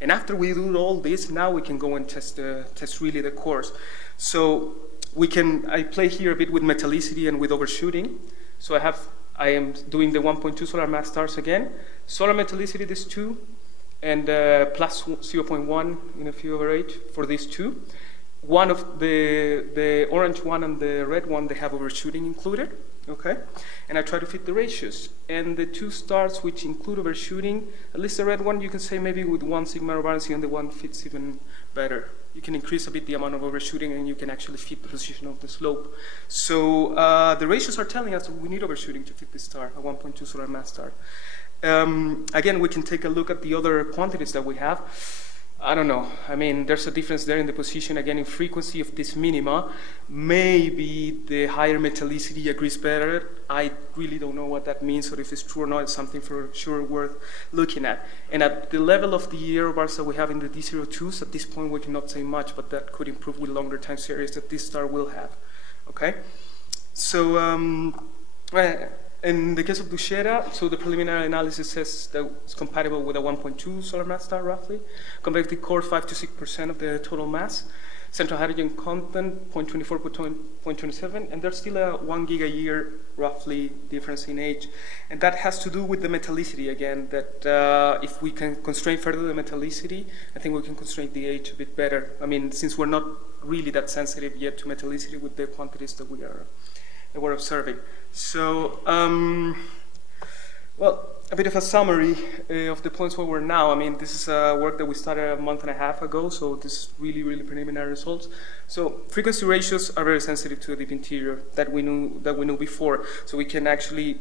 And after we do all this, now we can go and test really the cores. So I play here a bit with metallicity and with overshooting. So I am doing the 1.2 solar mass stars again. Solar metallicity, this 2, and plus 0.1 in a few over 8 for these two. One of the orange one and the red one, they have overshooting included, okay? And I try to fit the ratios. And the two stars which include overshooting, at least the red one, you can say maybe with 1 sigma error balancing, and the one fits even better. You can increase a bit the amount of overshooting and you can actually fit the position of the slope. So the ratios are telling us that we need overshooting to fit this star, a 1.2 solar mass star. Again, we can take a look at the other quantities that we have. I don't know. I mean, there's a difference there in the position, again, in frequency of this minima. Maybe the higher metallicity agrees better. I really don't know what that means, or if it's true or not. It's something for sure worth looking at. And at the level of the error bars that we have in the D02s, at this point we cannot say much, but that could improve with longer time series that this star will have. Okay? So, in the case of Duchera, so the preliminary analysis says that it's compatible with a 1.2 solar mass star, roughly. Convective core, 5 to 6% of the total mass. Central hydrogen content, 0.24 to 0.27, and there's still a 1 giga-year, roughly, difference in age. And that has to do with the metallicity, again, that if we can constrain further the metallicity, I think we can constrain the age a bit better. I mean, since we're not really that sensitive yet to metallicity with the quantities that we're observing. So, well, a bit of a summary of the points where we're now. I mean, this is work that we started a month and a half ago, so this is really, really preliminary results. So frequency ratios are very sensitive to the deep interior that we knew before. So we can actually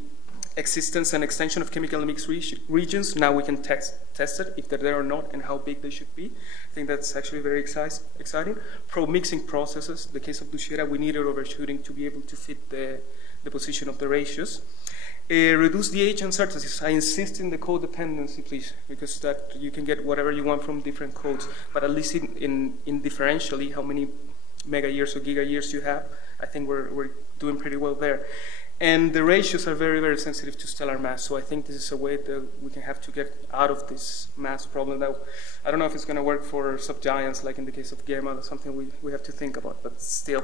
existence and extension of chemical mixed regions. Now we can test it, if they're there or not, and how big they should be. I think that's actually very exciting. Probe mixing processes, the case of Duchera, we needed overshooting to be able to fit the position of the ratios. Reduce the age uncertainties. I insist in the code dependency, please, because that you can get whatever you want from different codes, but at least in differentially, how many mega years or giga years you have, I think we're doing pretty well there. And the ratios are very, very sensitive to stellar mass, so I think this is a way that we can have to get out of this mass problem. That I don't know if it's going to work for subgiants, like in the case of Gamma. That's something we have to think about, but still.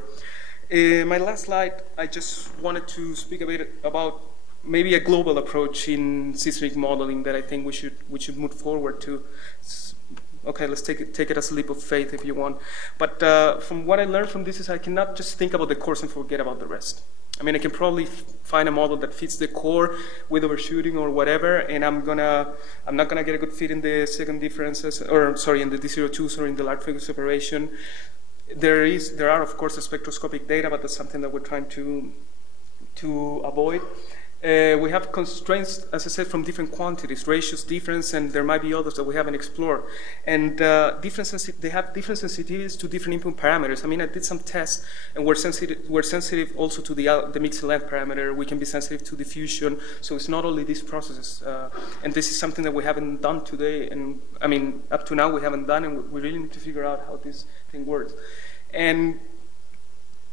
My last slide, I just wanted to speak a bit about maybe a global approach in seismic modeling that I think we should move forward to. Okay, let's take it as a leap of faith if you want. But from what I learned from this is I cannot just think about the cores and forget about the rest. I mean, I can probably find a model that fits the core with overshooting or whatever, and I'm not gonna get a good fit in the second differences, or sorry, in the D02s or in the large frequency separation. There are of course the spectroscopic data, but that's something that we're trying to avoid. We have constraints, as I said, from different quantities, ratios, difference, and there might be others that we haven't explored. And they have different sensitivities to different input parameters. I mean, I did some tests, and we're sensitive also to the mixed length parameter. We can be sensitive to diffusion. So it's not only these processes. And this is something that we haven't done today. And I mean, up to now we haven't done, and we really need to figure out how this thing works. And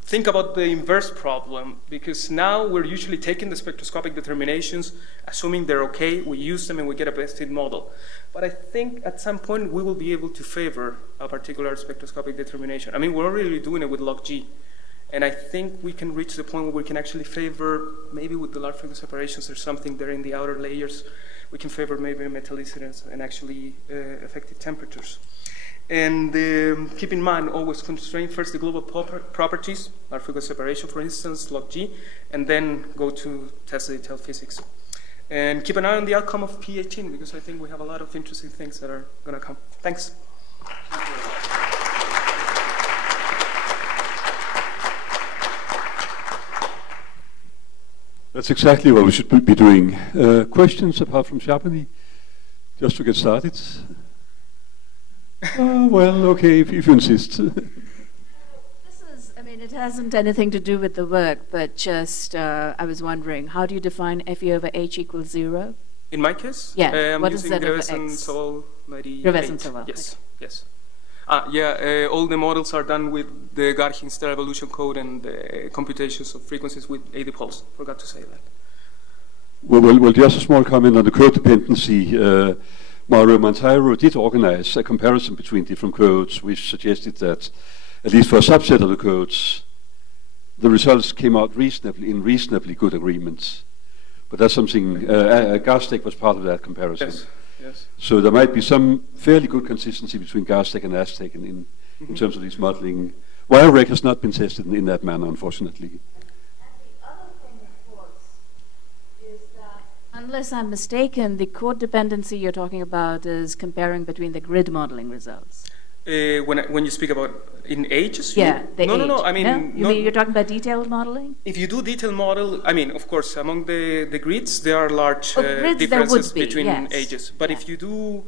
think about the inverse problem, because now we're usually taking the spectroscopic determinations, assuming they're okay, we use them and we get a best fit model. But I think at some point we will be able to favor a particular spectroscopic determination. I mean, we're already doing it with log G. And I think we can reach the point where we can actually favor, maybe with the large frequency separations, there's something there in the outer layers, we can favor maybe metallicity and actually effective temperatures. And keep in mind, always constrain first the global properties, large frequency separation, for instance, log G, and then go to test the detailed physics. And keep an eye on the outcome of P18, because I think we have a lot of interesting things that are going to come. Thanks. That's exactly what we should be doing. Questions apart from Sharpany? Just to get started? Well, okay, if you insist. This is, I mean, it hasn't anything to do with the work, but just, I was wondering, how do you define FE over H equals 0? In my case? Yeah, I'm what is that over X? Sol 98. Greves and Sol, yes, okay. yes. Yeah, all the models are done with the Garchin stellar evolution code and the computations of frequencies with AD pulse. Forgot to say that. Well, just a small comment on the code dependency. Mario Monteiro did organize a comparison between different codes, which suggested that, at least for a subset of the codes, the results came out reasonably good agreements. But that's something, Garstech was part of that comparison. Yes, yes. So there might be some fairly good consistency between Garstech and Aztec in terms of this modeling. WireRec has not been tested in that manner, unfortunately. Unless I'm mistaken, the code dependency you're talking about is comparing between the grid modeling results. When you speak about in ages? Yeah, No, I mean... No? You mean you're talking about detailed modeling? If you do detailed model, I mean, of course, among the grids, there are large differences between ages. But if you do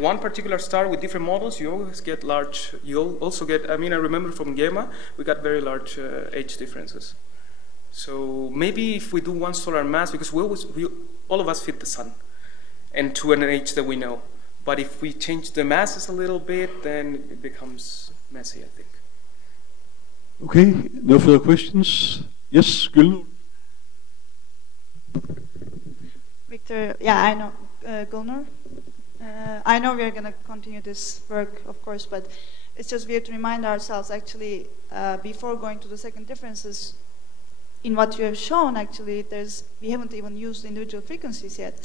one particular star with different models, you always get large, you also get, I mean, I remember from Gemma, we got very large age differences. So maybe if we do one solar mass, because all of us fit the sun, and to an age that we know. But if we change the masses a little bit, then it becomes messy, I think. Okay, no further questions? Yes, Gulnur? Victor, yeah, I know, Gulnur. I know we are going to continue this work, of course, but it's just we have to remind ourselves, actually, before going to the second differences, in what you have shown, actually, we haven't even used individual frequencies yet.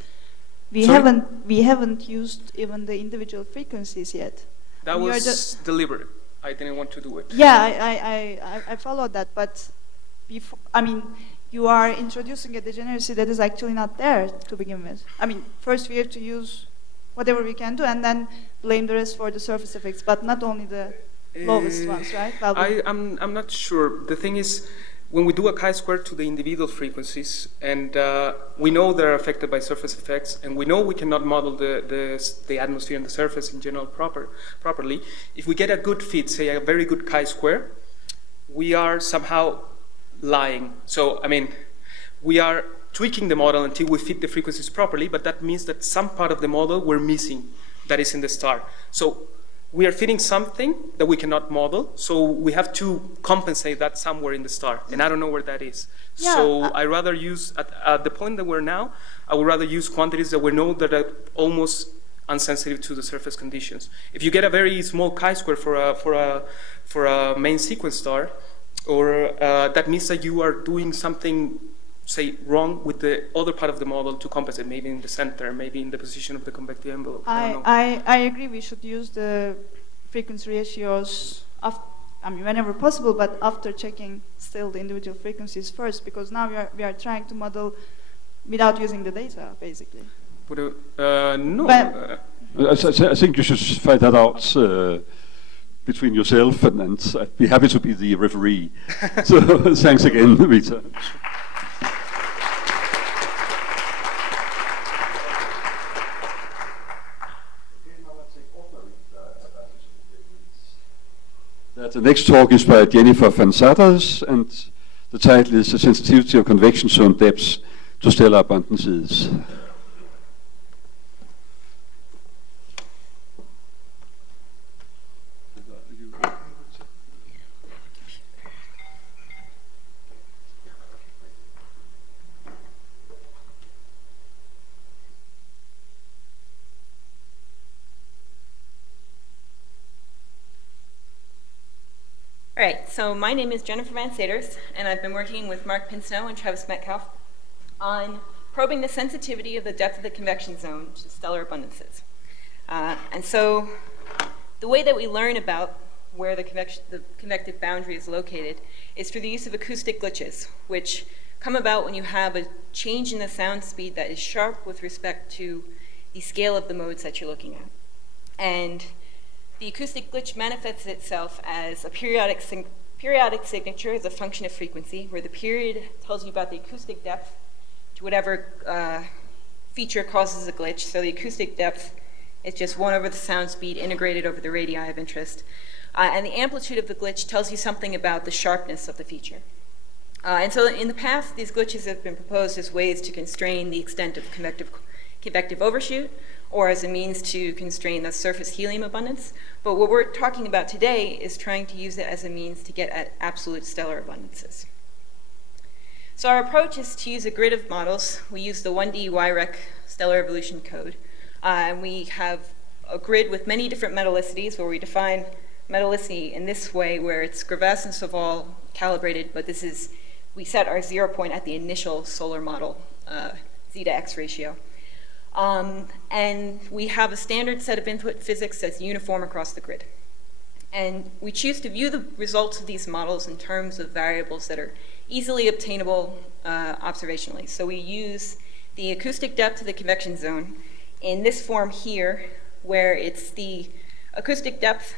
We haven't used even the individual frequencies yet. That was deliberate. I didn't want to do it. Yeah, I followed that, but before, I mean, you are introducing a degeneracy that is actually not there to begin with. I mean, first we have to use whatever we can do, and then blame the rest for the surface effects, but not only the lowest ones, right? I'm not sure. The thing is, when we do a chi-square to the individual frequencies, and we know they're affected by surface effects, and we know we cannot model the atmosphere and the surface in general properly, if we get a good fit, say a very good chi-square, we are somehow lying. So, I mean, we are tweaking the model until we fit the frequencies properly, but that means that some part of the model we're missing that is in the star. So we are fitting something that we cannot model, so we have to compensate that somewhere in the star, and I don't know where that is. Yeah, so I rather use, at the point that we're now, I would rather use quantities that we know that are almost unsensitive to the surface conditions. If you get a very small chi-square for a main sequence star, or that means that you are doing something, say, wrong with the other part of the model to compensate, maybe in the center, maybe in the position of the convective envelope. I agree we should use the frequency ratios, whenever possible, but after checking still the individual frequencies first, because now we are trying to model without using the data, basically. No. I think you should find that out between yourself, and I'd be happy to be the referee. So thanks again, Rita. The next talk is by Jennifer van Satters, and the title is The Sensitivity of Convection Zone Depths to Stellar Abundances. All right, so my name is Jennifer Van Satters, and I've been working with Mark Pinsnow and Travis Metcalf on probing the sensitivity of the depth of the convection zone to stellar abundances. And so the way that we learn about where the convective boundary is located is through the use of acoustic glitches, which come about when you have a change in the sound speed that is sharp with respect to the scale of the modes that you're looking at. And the acoustic glitch manifests itself as a periodic signature as a function of frequency, where the period tells you about the acoustic depth to whatever feature causes a glitch. So the acoustic depth is just 1 over the sound speed integrated over the radii of interest. And the amplitude of the glitch tells you something about the sharpness of the feature. And so in the past, these glitches have been proposed as ways to constrain the extent of convective overshoot, or as a means to constrain the surface helium abundance. But what we're talking about today is trying to use it as a means to get at absolute stellar abundances. So our approach is to use a grid of models. We use the 1D YREC stellar evolution code. And we have a grid with many different metallicities, where we define metallicity in this way, where it's Gravatt and Saval calibrated, but this is, we set our 0 point at the initial solar model, Z to X ratio. And we have a standard set of input physics that's uniform across the grid. And we choose to view the results of these models in terms of variables that are easily obtainable observationally. So we use the acoustic depth of the convection zone in this form here, where it's the acoustic depth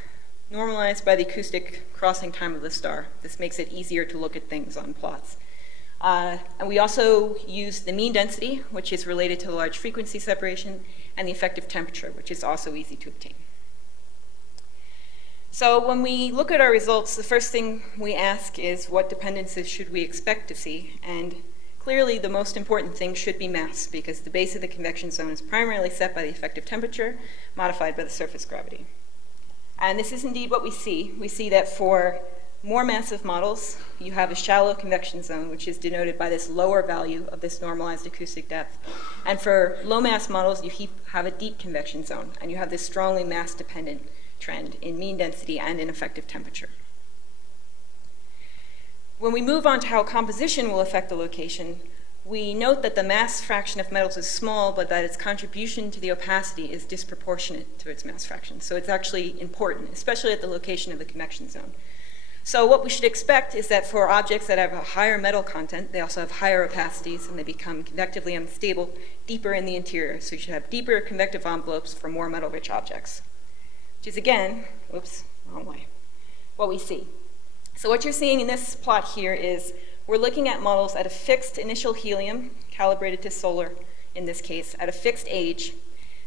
normalized by the acoustic crossing time of the star. This makes it easier to look at things on plots. And we also use the mean density, which is related to the large frequency separation, and the effective temperature, which is also easy to obtain. So when we look at our results, the first thing we ask is what dependencies should we expect to see? And clearly the most important thing should be mass, because the base of the convection zone is primarily set by the effective temperature, modified by the surface gravity. And this is indeed what we see. We see that for more massive models, you have a shallow convection zone, which is denoted by this lower value of this normalized acoustic depth. And for low mass models, you have a deep convection zone, and you have this strongly mass-dependent trend in mean density and in effective temperature. When we move on to how composition will affect the location, we note that the mass fraction of metals is small, but that its contribution to the opacity is disproportionate to its mass fraction. So it's actually important, especially at the location of the convection zone. So what we should expect is that for objects that have a higher metal content, they also have higher opacities, and they become convectively unstable deeper in the interior. So you should have deeper convective envelopes for more metal-rich objects, which is, again, oops, wrong way, what we see. So what you're seeing in this plot here is we're looking at models at a fixed initial helium, calibrated to solar in this case, at a fixed age.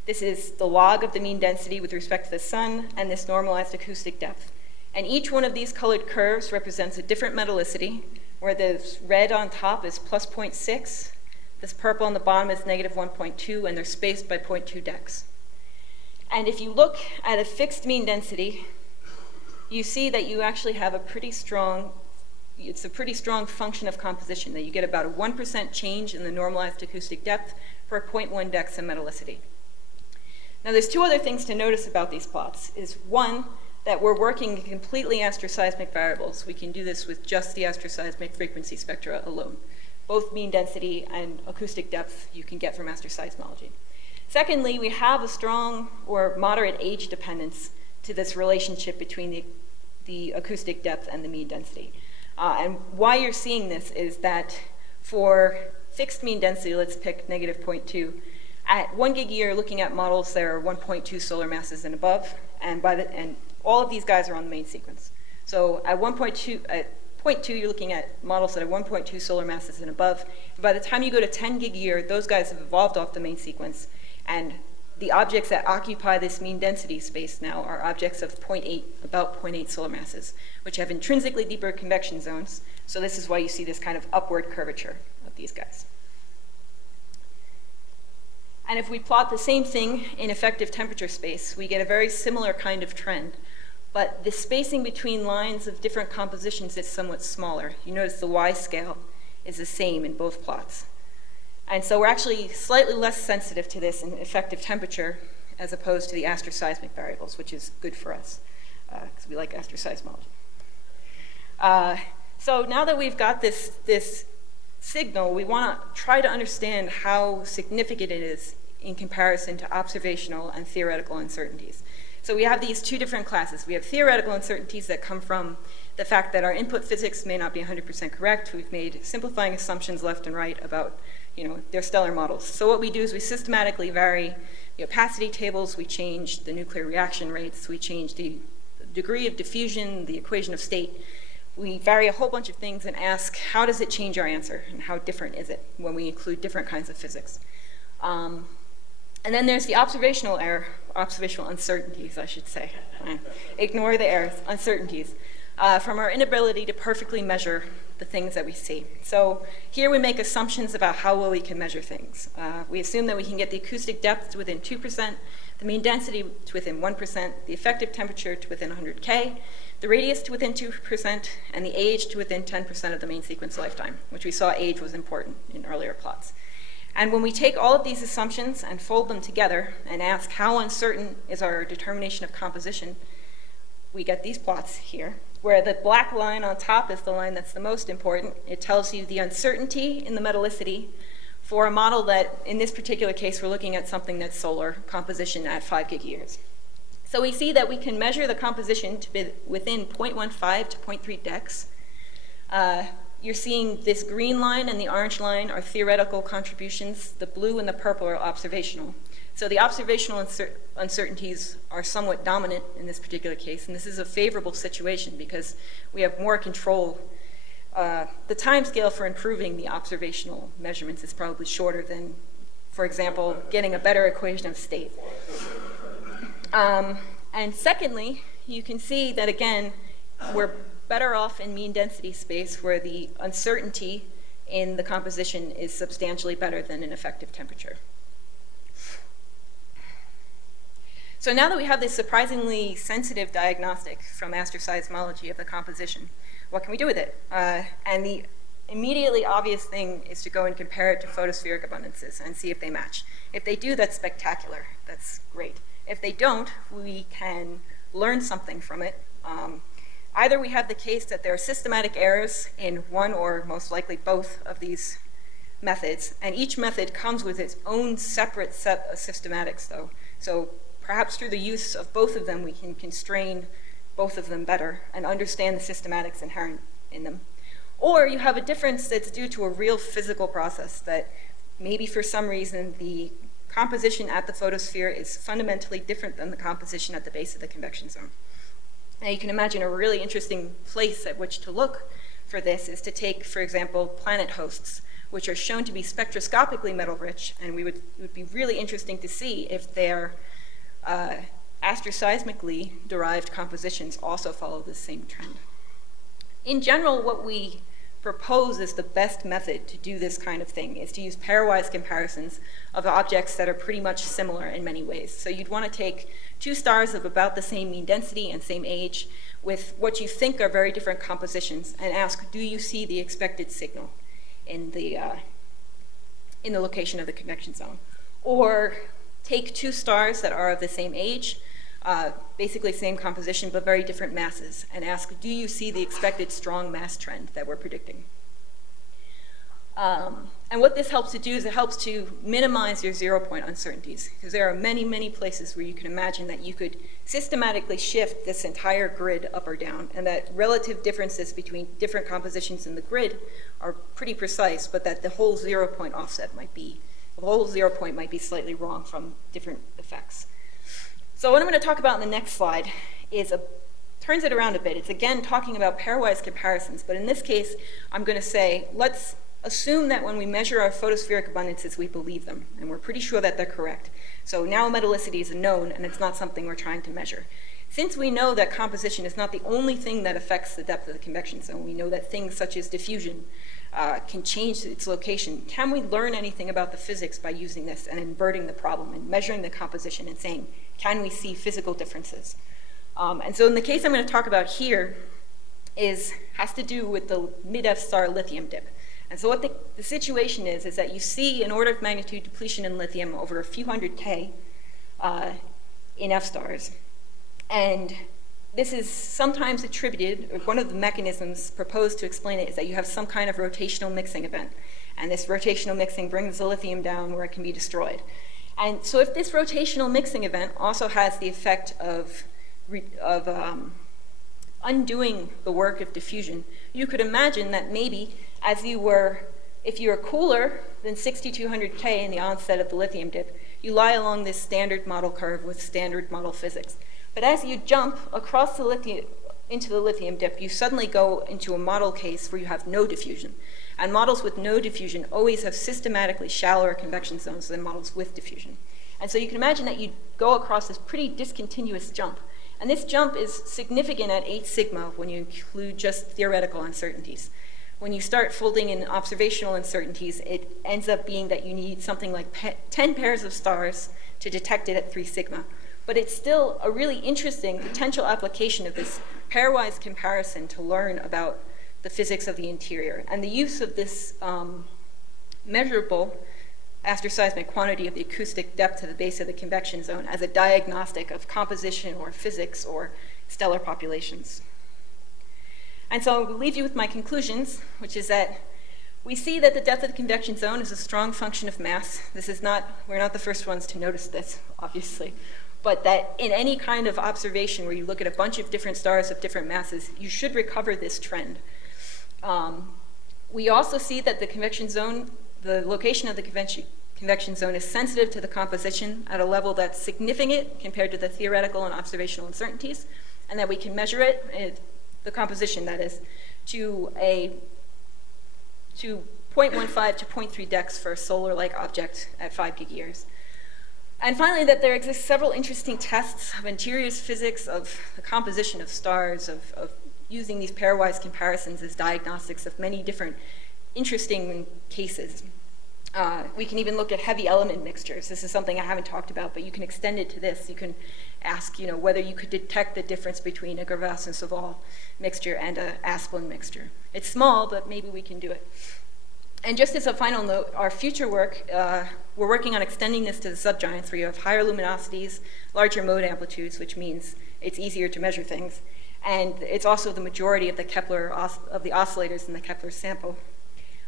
This is the log of the mean density with respect to the sun, and this normalized acoustic depth. And each one of these colored curves represents a different metallicity, where the red on top is plus 0.6, this purple on the bottom is negative 1.2, and they're spaced by 0.2 decs. And if you look at a fixed mean density, you see that you actually have a pretty strong, it's a pretty strong function of composition, that you get about a 1% change in the normalized acoustic depth for a 0.1 decs in metallicity. Now there's 2 other things to notice about these plots. Is one, that we're working in completely asteroseismic variables. We can do this with just the asteroseismic frequency spectra alone. Both mean density and acoustic depth you can get from asteroseismology. Secondly, we have a strong or moderate age dependence to this relationship between the acoustic depth and the mean density. And why you're seeing this is that for fixed mean density, let's pick negative 0.2, at 1 gig a year, looking at models that are 1.2 solar masses and above, and all of these guys are on the main sequence. So at 0.2, you're looking at models that are 1.2 solar masses and above. And by the time you go to 10 gig a year, those guys have evolved off the main sequence, and the objects that occupy this mean density space now are objects of about 0.8 solar masses, which have intrinsically deeper convection zones. So this is why you see this kind of upward curvature of these guys. And if we plot the same thing in effective temperature space, we get a very similar kind of trend. But the spacing between lines of different compositions is somewhat smaller. You notice the Y scale is the same in both plots. And so we're actually slightly less sensitive to this in effective temperature as opposed to the astroseismic variables, which is good for us because we like astroseismology. So now that we've got this signal, we want to try to understand how significant it is in comparison to observational and theoretical uncertainties. So we have these two different classes. We have theoretical uncertainties that come from the fact that our input physics may not be 100% correct. We've made simplifying assumptions left and right about their stellar models. So what we do is we systematically vary the opacity tables, we change the nuclear reaction rates, we change the degree of diffusion, the equation of state. We vary a whole bunch of things and ask, how does it change our answer, and how different is it when we include different kinds of physics? And then there's the observational uncertainties, I should say. Ignore the errors, uncertainties, from our inability to perfectly measure the things that we see. So here we make assumptions about how well we can measure things. We assume that we can get the acoustic depth to within 2%, the mean density to within 1%, the effective temperature to within 100 K, the radius to within 2%, and the age to within 10% of the main sequence lifetime, which we saw age was important in earlier plots. And when we take all of these assumptions and fold them together and ask how uncertain is our determination of composition, we get these plots here, where the black line on top is the line that's the most important. It tells you the uncertainty in the metallicity for a model that, in this particular case, we're looking at something that's solar composition at 5 gigayears. So we see that we can measure the composition to be within 0.15 to 0.3 dex. You're seeing this green line and the orange line are theoretical contributions. The blue and the purple are observational. So the observational uncertainties are somewhat dominant in this particular case, and this is a favorable situation because we have more control. The time scale for improving the observational measurements is probably shorter than, for example, getting a better equation of state. And secondly, you can see that, again, we're better off in mean density space where the uncertainty in the composition is substantially better than in effective temperature. So now that we have this surprisingly sensitive diagnostic from astroseismology of the composition, what can we do with it? And the immediately obvious thing is to go and compare it to photospheric abundances and see if they match. If they do, that's spectacular. That's great. If they don't, we can learn something from it. Either we have the case that there are systematic errors in one or most likely both of these methods, and each method comes with its own separate set of systematics, though. So perhaps through the use of both of them, we can constrain both of them better and understand the systematics inherent in them. Or you have a difference that's due to a real physical process that maybe for some reason the composition at the photosphere is fundamentally different than the composition at the base of the convection zone. Now you can imagine a really interesting place at which to look for this is to take, for example, planet hosts, which are shown to be spectroscopically metal-rich, and it would be really interesting to see if their astroseismically derived compositions also follow this same trend. In general, what we propose as the best method to do this kind of thing is to use pairwise comparisons of objects that are pretty much similar in many ways. So you'd want to take two stars of about the same mean density and same age with what you think are very different compositions and ask, do you see the expected signal in the location of the convection zone? Or take two stars that are of the same age, basically same composition but very different masses, and ask, do you see the expected strong mass trend that we're predicting? And what this helps to do is it helps to minimize your 0-point uncertainties, because there are many, many places where you can imagine that you could systematically shift this entire grid up or down, and that relative differences between different compositions in the grid are pretty precise, but that the whole 0-point offset might be, the whole 0 point might be slightly wrong from different effects. So what I'm going to talk about in the next slide is turns it around a bit. It's again talking about pairwise comparisons, but in this case, I'm going to say, let's assume that when we measure our photospheric abundances, we believe them, and we're pretty sure that they're correct. So now metallicity is a known, and it's not something we're trying to measure. Since we know that composition is not the only thing that affects the depth of the convection zone, we know that things such as diffusion can change its location. Can we learn anything about the physics by using this and inverting the problem and measuring the composition and saying, can we see physical differences? And so in the case I'm going to talk about here has to do with the mid-F star lithium dip. And so what the situation is that you see an order of magnitude depletion in lithium over a few hundred K in F stars. And this is sometimes attributed, or one of the mechanisms proposed to explain it is that you have some kind of rotational mixing event. And this rotational mixing brings the lithium down where it can be destroyed. And so if this rotational mixing event also has the effect of undoing the work of diffusion, you could imagine that maybe if you were cooler than 6200 K in the onset of the lithium dip, you lie along this standard model curve with standard model physics. But as you jump across into the lithium dip, you suddenly go into a model case where you have no diffusion. And models with no diffusion always have systematically shallower convection zones than models with diffusion. And so you can imagine that you go across this pretty discontinuous jump. And this jump is significant at 8 sigma when you include just theoretical uncertainties. When you start folding in observational uncertainties, it ends up being that you need something like 10 pairs of stars to detect it at 3 sigma. But it's still a really interesting potential application of this pairwise comparison to learn about the physics of the interior. And the use of this measurable asteroseismic quantity of the acoustic depth to the base of the convection zone as a diagnostic of composition or physics or stellar populations. And so I'll leave you with my conclusions, which is that we see that the depth of the convection zone is a strong function of mass. We're not the first ones to notice this, obviously. But that in any kind of observation where you look at a bunch of different stars of different masses, you should recover this trend. We also see that the convection zone, the location of the convection zone is sensitive to the composition at a level that's significant compared to the theoretical and observational uncertainties, and that we can measure it, the composition that is, to 0.15 to 0.3 dex for a solar-like object at 5 gig-years. And finally, that there exist several interesting tests of interiors physics, of the composition of stars, of using these pairwise comparisons as diagnostics of many different interesting cases. We can even look at heavy element mixtures. This is something I haven't talked about, but you can extend it to this. You can ask, whether you could detect the difference between a Gravasse and Saval mixture and a Asplin mixture. It's small, but maybe we can do it. And just as a final note, our future work, we're working on extending this to the subgiants where you have higher luminosities, larger mode amplitudes, which means it's easier to measure things. And it's also the majority of the Kepler, of the oscillators in the Kepler sample.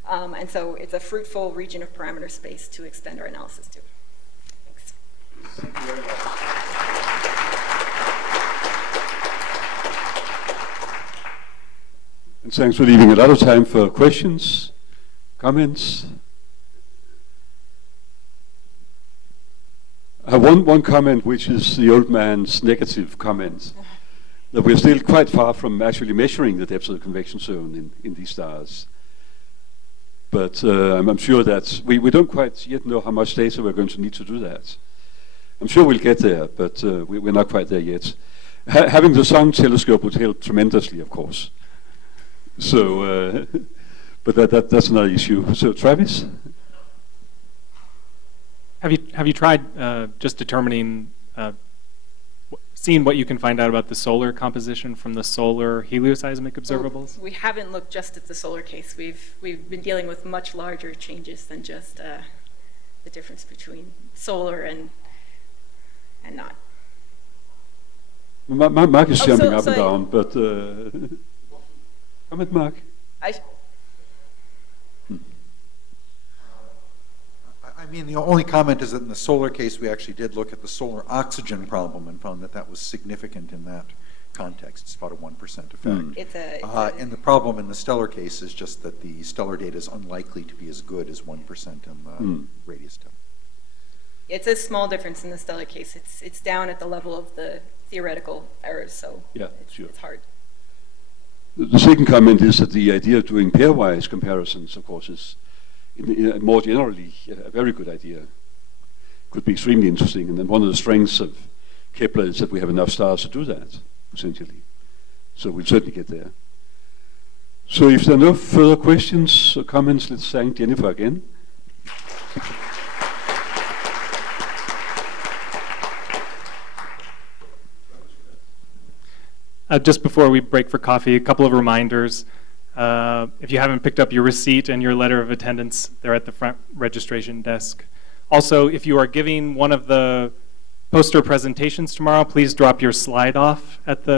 And so it's a fruitful region of parameter space to extend our analysis to. Thanks. Thank you very much. And thanks for leaving a lot of time for questions. Comments? I have one comment, which is the old man's negative comment, that we're still quite far from actually measuring the depth of the convection zone in these stars. But I'm sure that we don't quite yet know how much data we're going to need to do that. I'm sure we'll get there, but we're not quite there yet. Having the sun telescope would help tremendously, of course. So. But that's another issue. So, Travis? Have you tried just determining, seeing what you can find out about the solar composition from the solar helioseismic observables? We haven't looked just at the solar case. We've been dealing with much larger changes than just the difference between solar and not. Mark is jumping up and down, but comment, Mark. I mean, the only comment is that in the solar case, we actually did look at the solar oxygen problem and found that that was significant in that context. It's about a 1% effect. And the problem in the stellar case is just that the stellar data is unlikely to be as good as 1% in the radius test. It's a small difference in the stellar case. It's down at the level of the theoretical errors, so yeah, it's hard. The second comment is that the idea of doing pairwise comparisons, of course, is more generally a very good idea. Could be extremely interesting, and then one of the strengths of Kepler is that we have enough stars to do that, essentially. So we'll certainly get there. So if there are no further questions or comments, let's thank Jennifer again. Just before we break for coffee, a couple of reminders. If you haven't picked up your receipt and your letter of attendance, they're at the front registration desk. Also, if you are giving one of the poster presentations tomorrow, please drop your slide off at the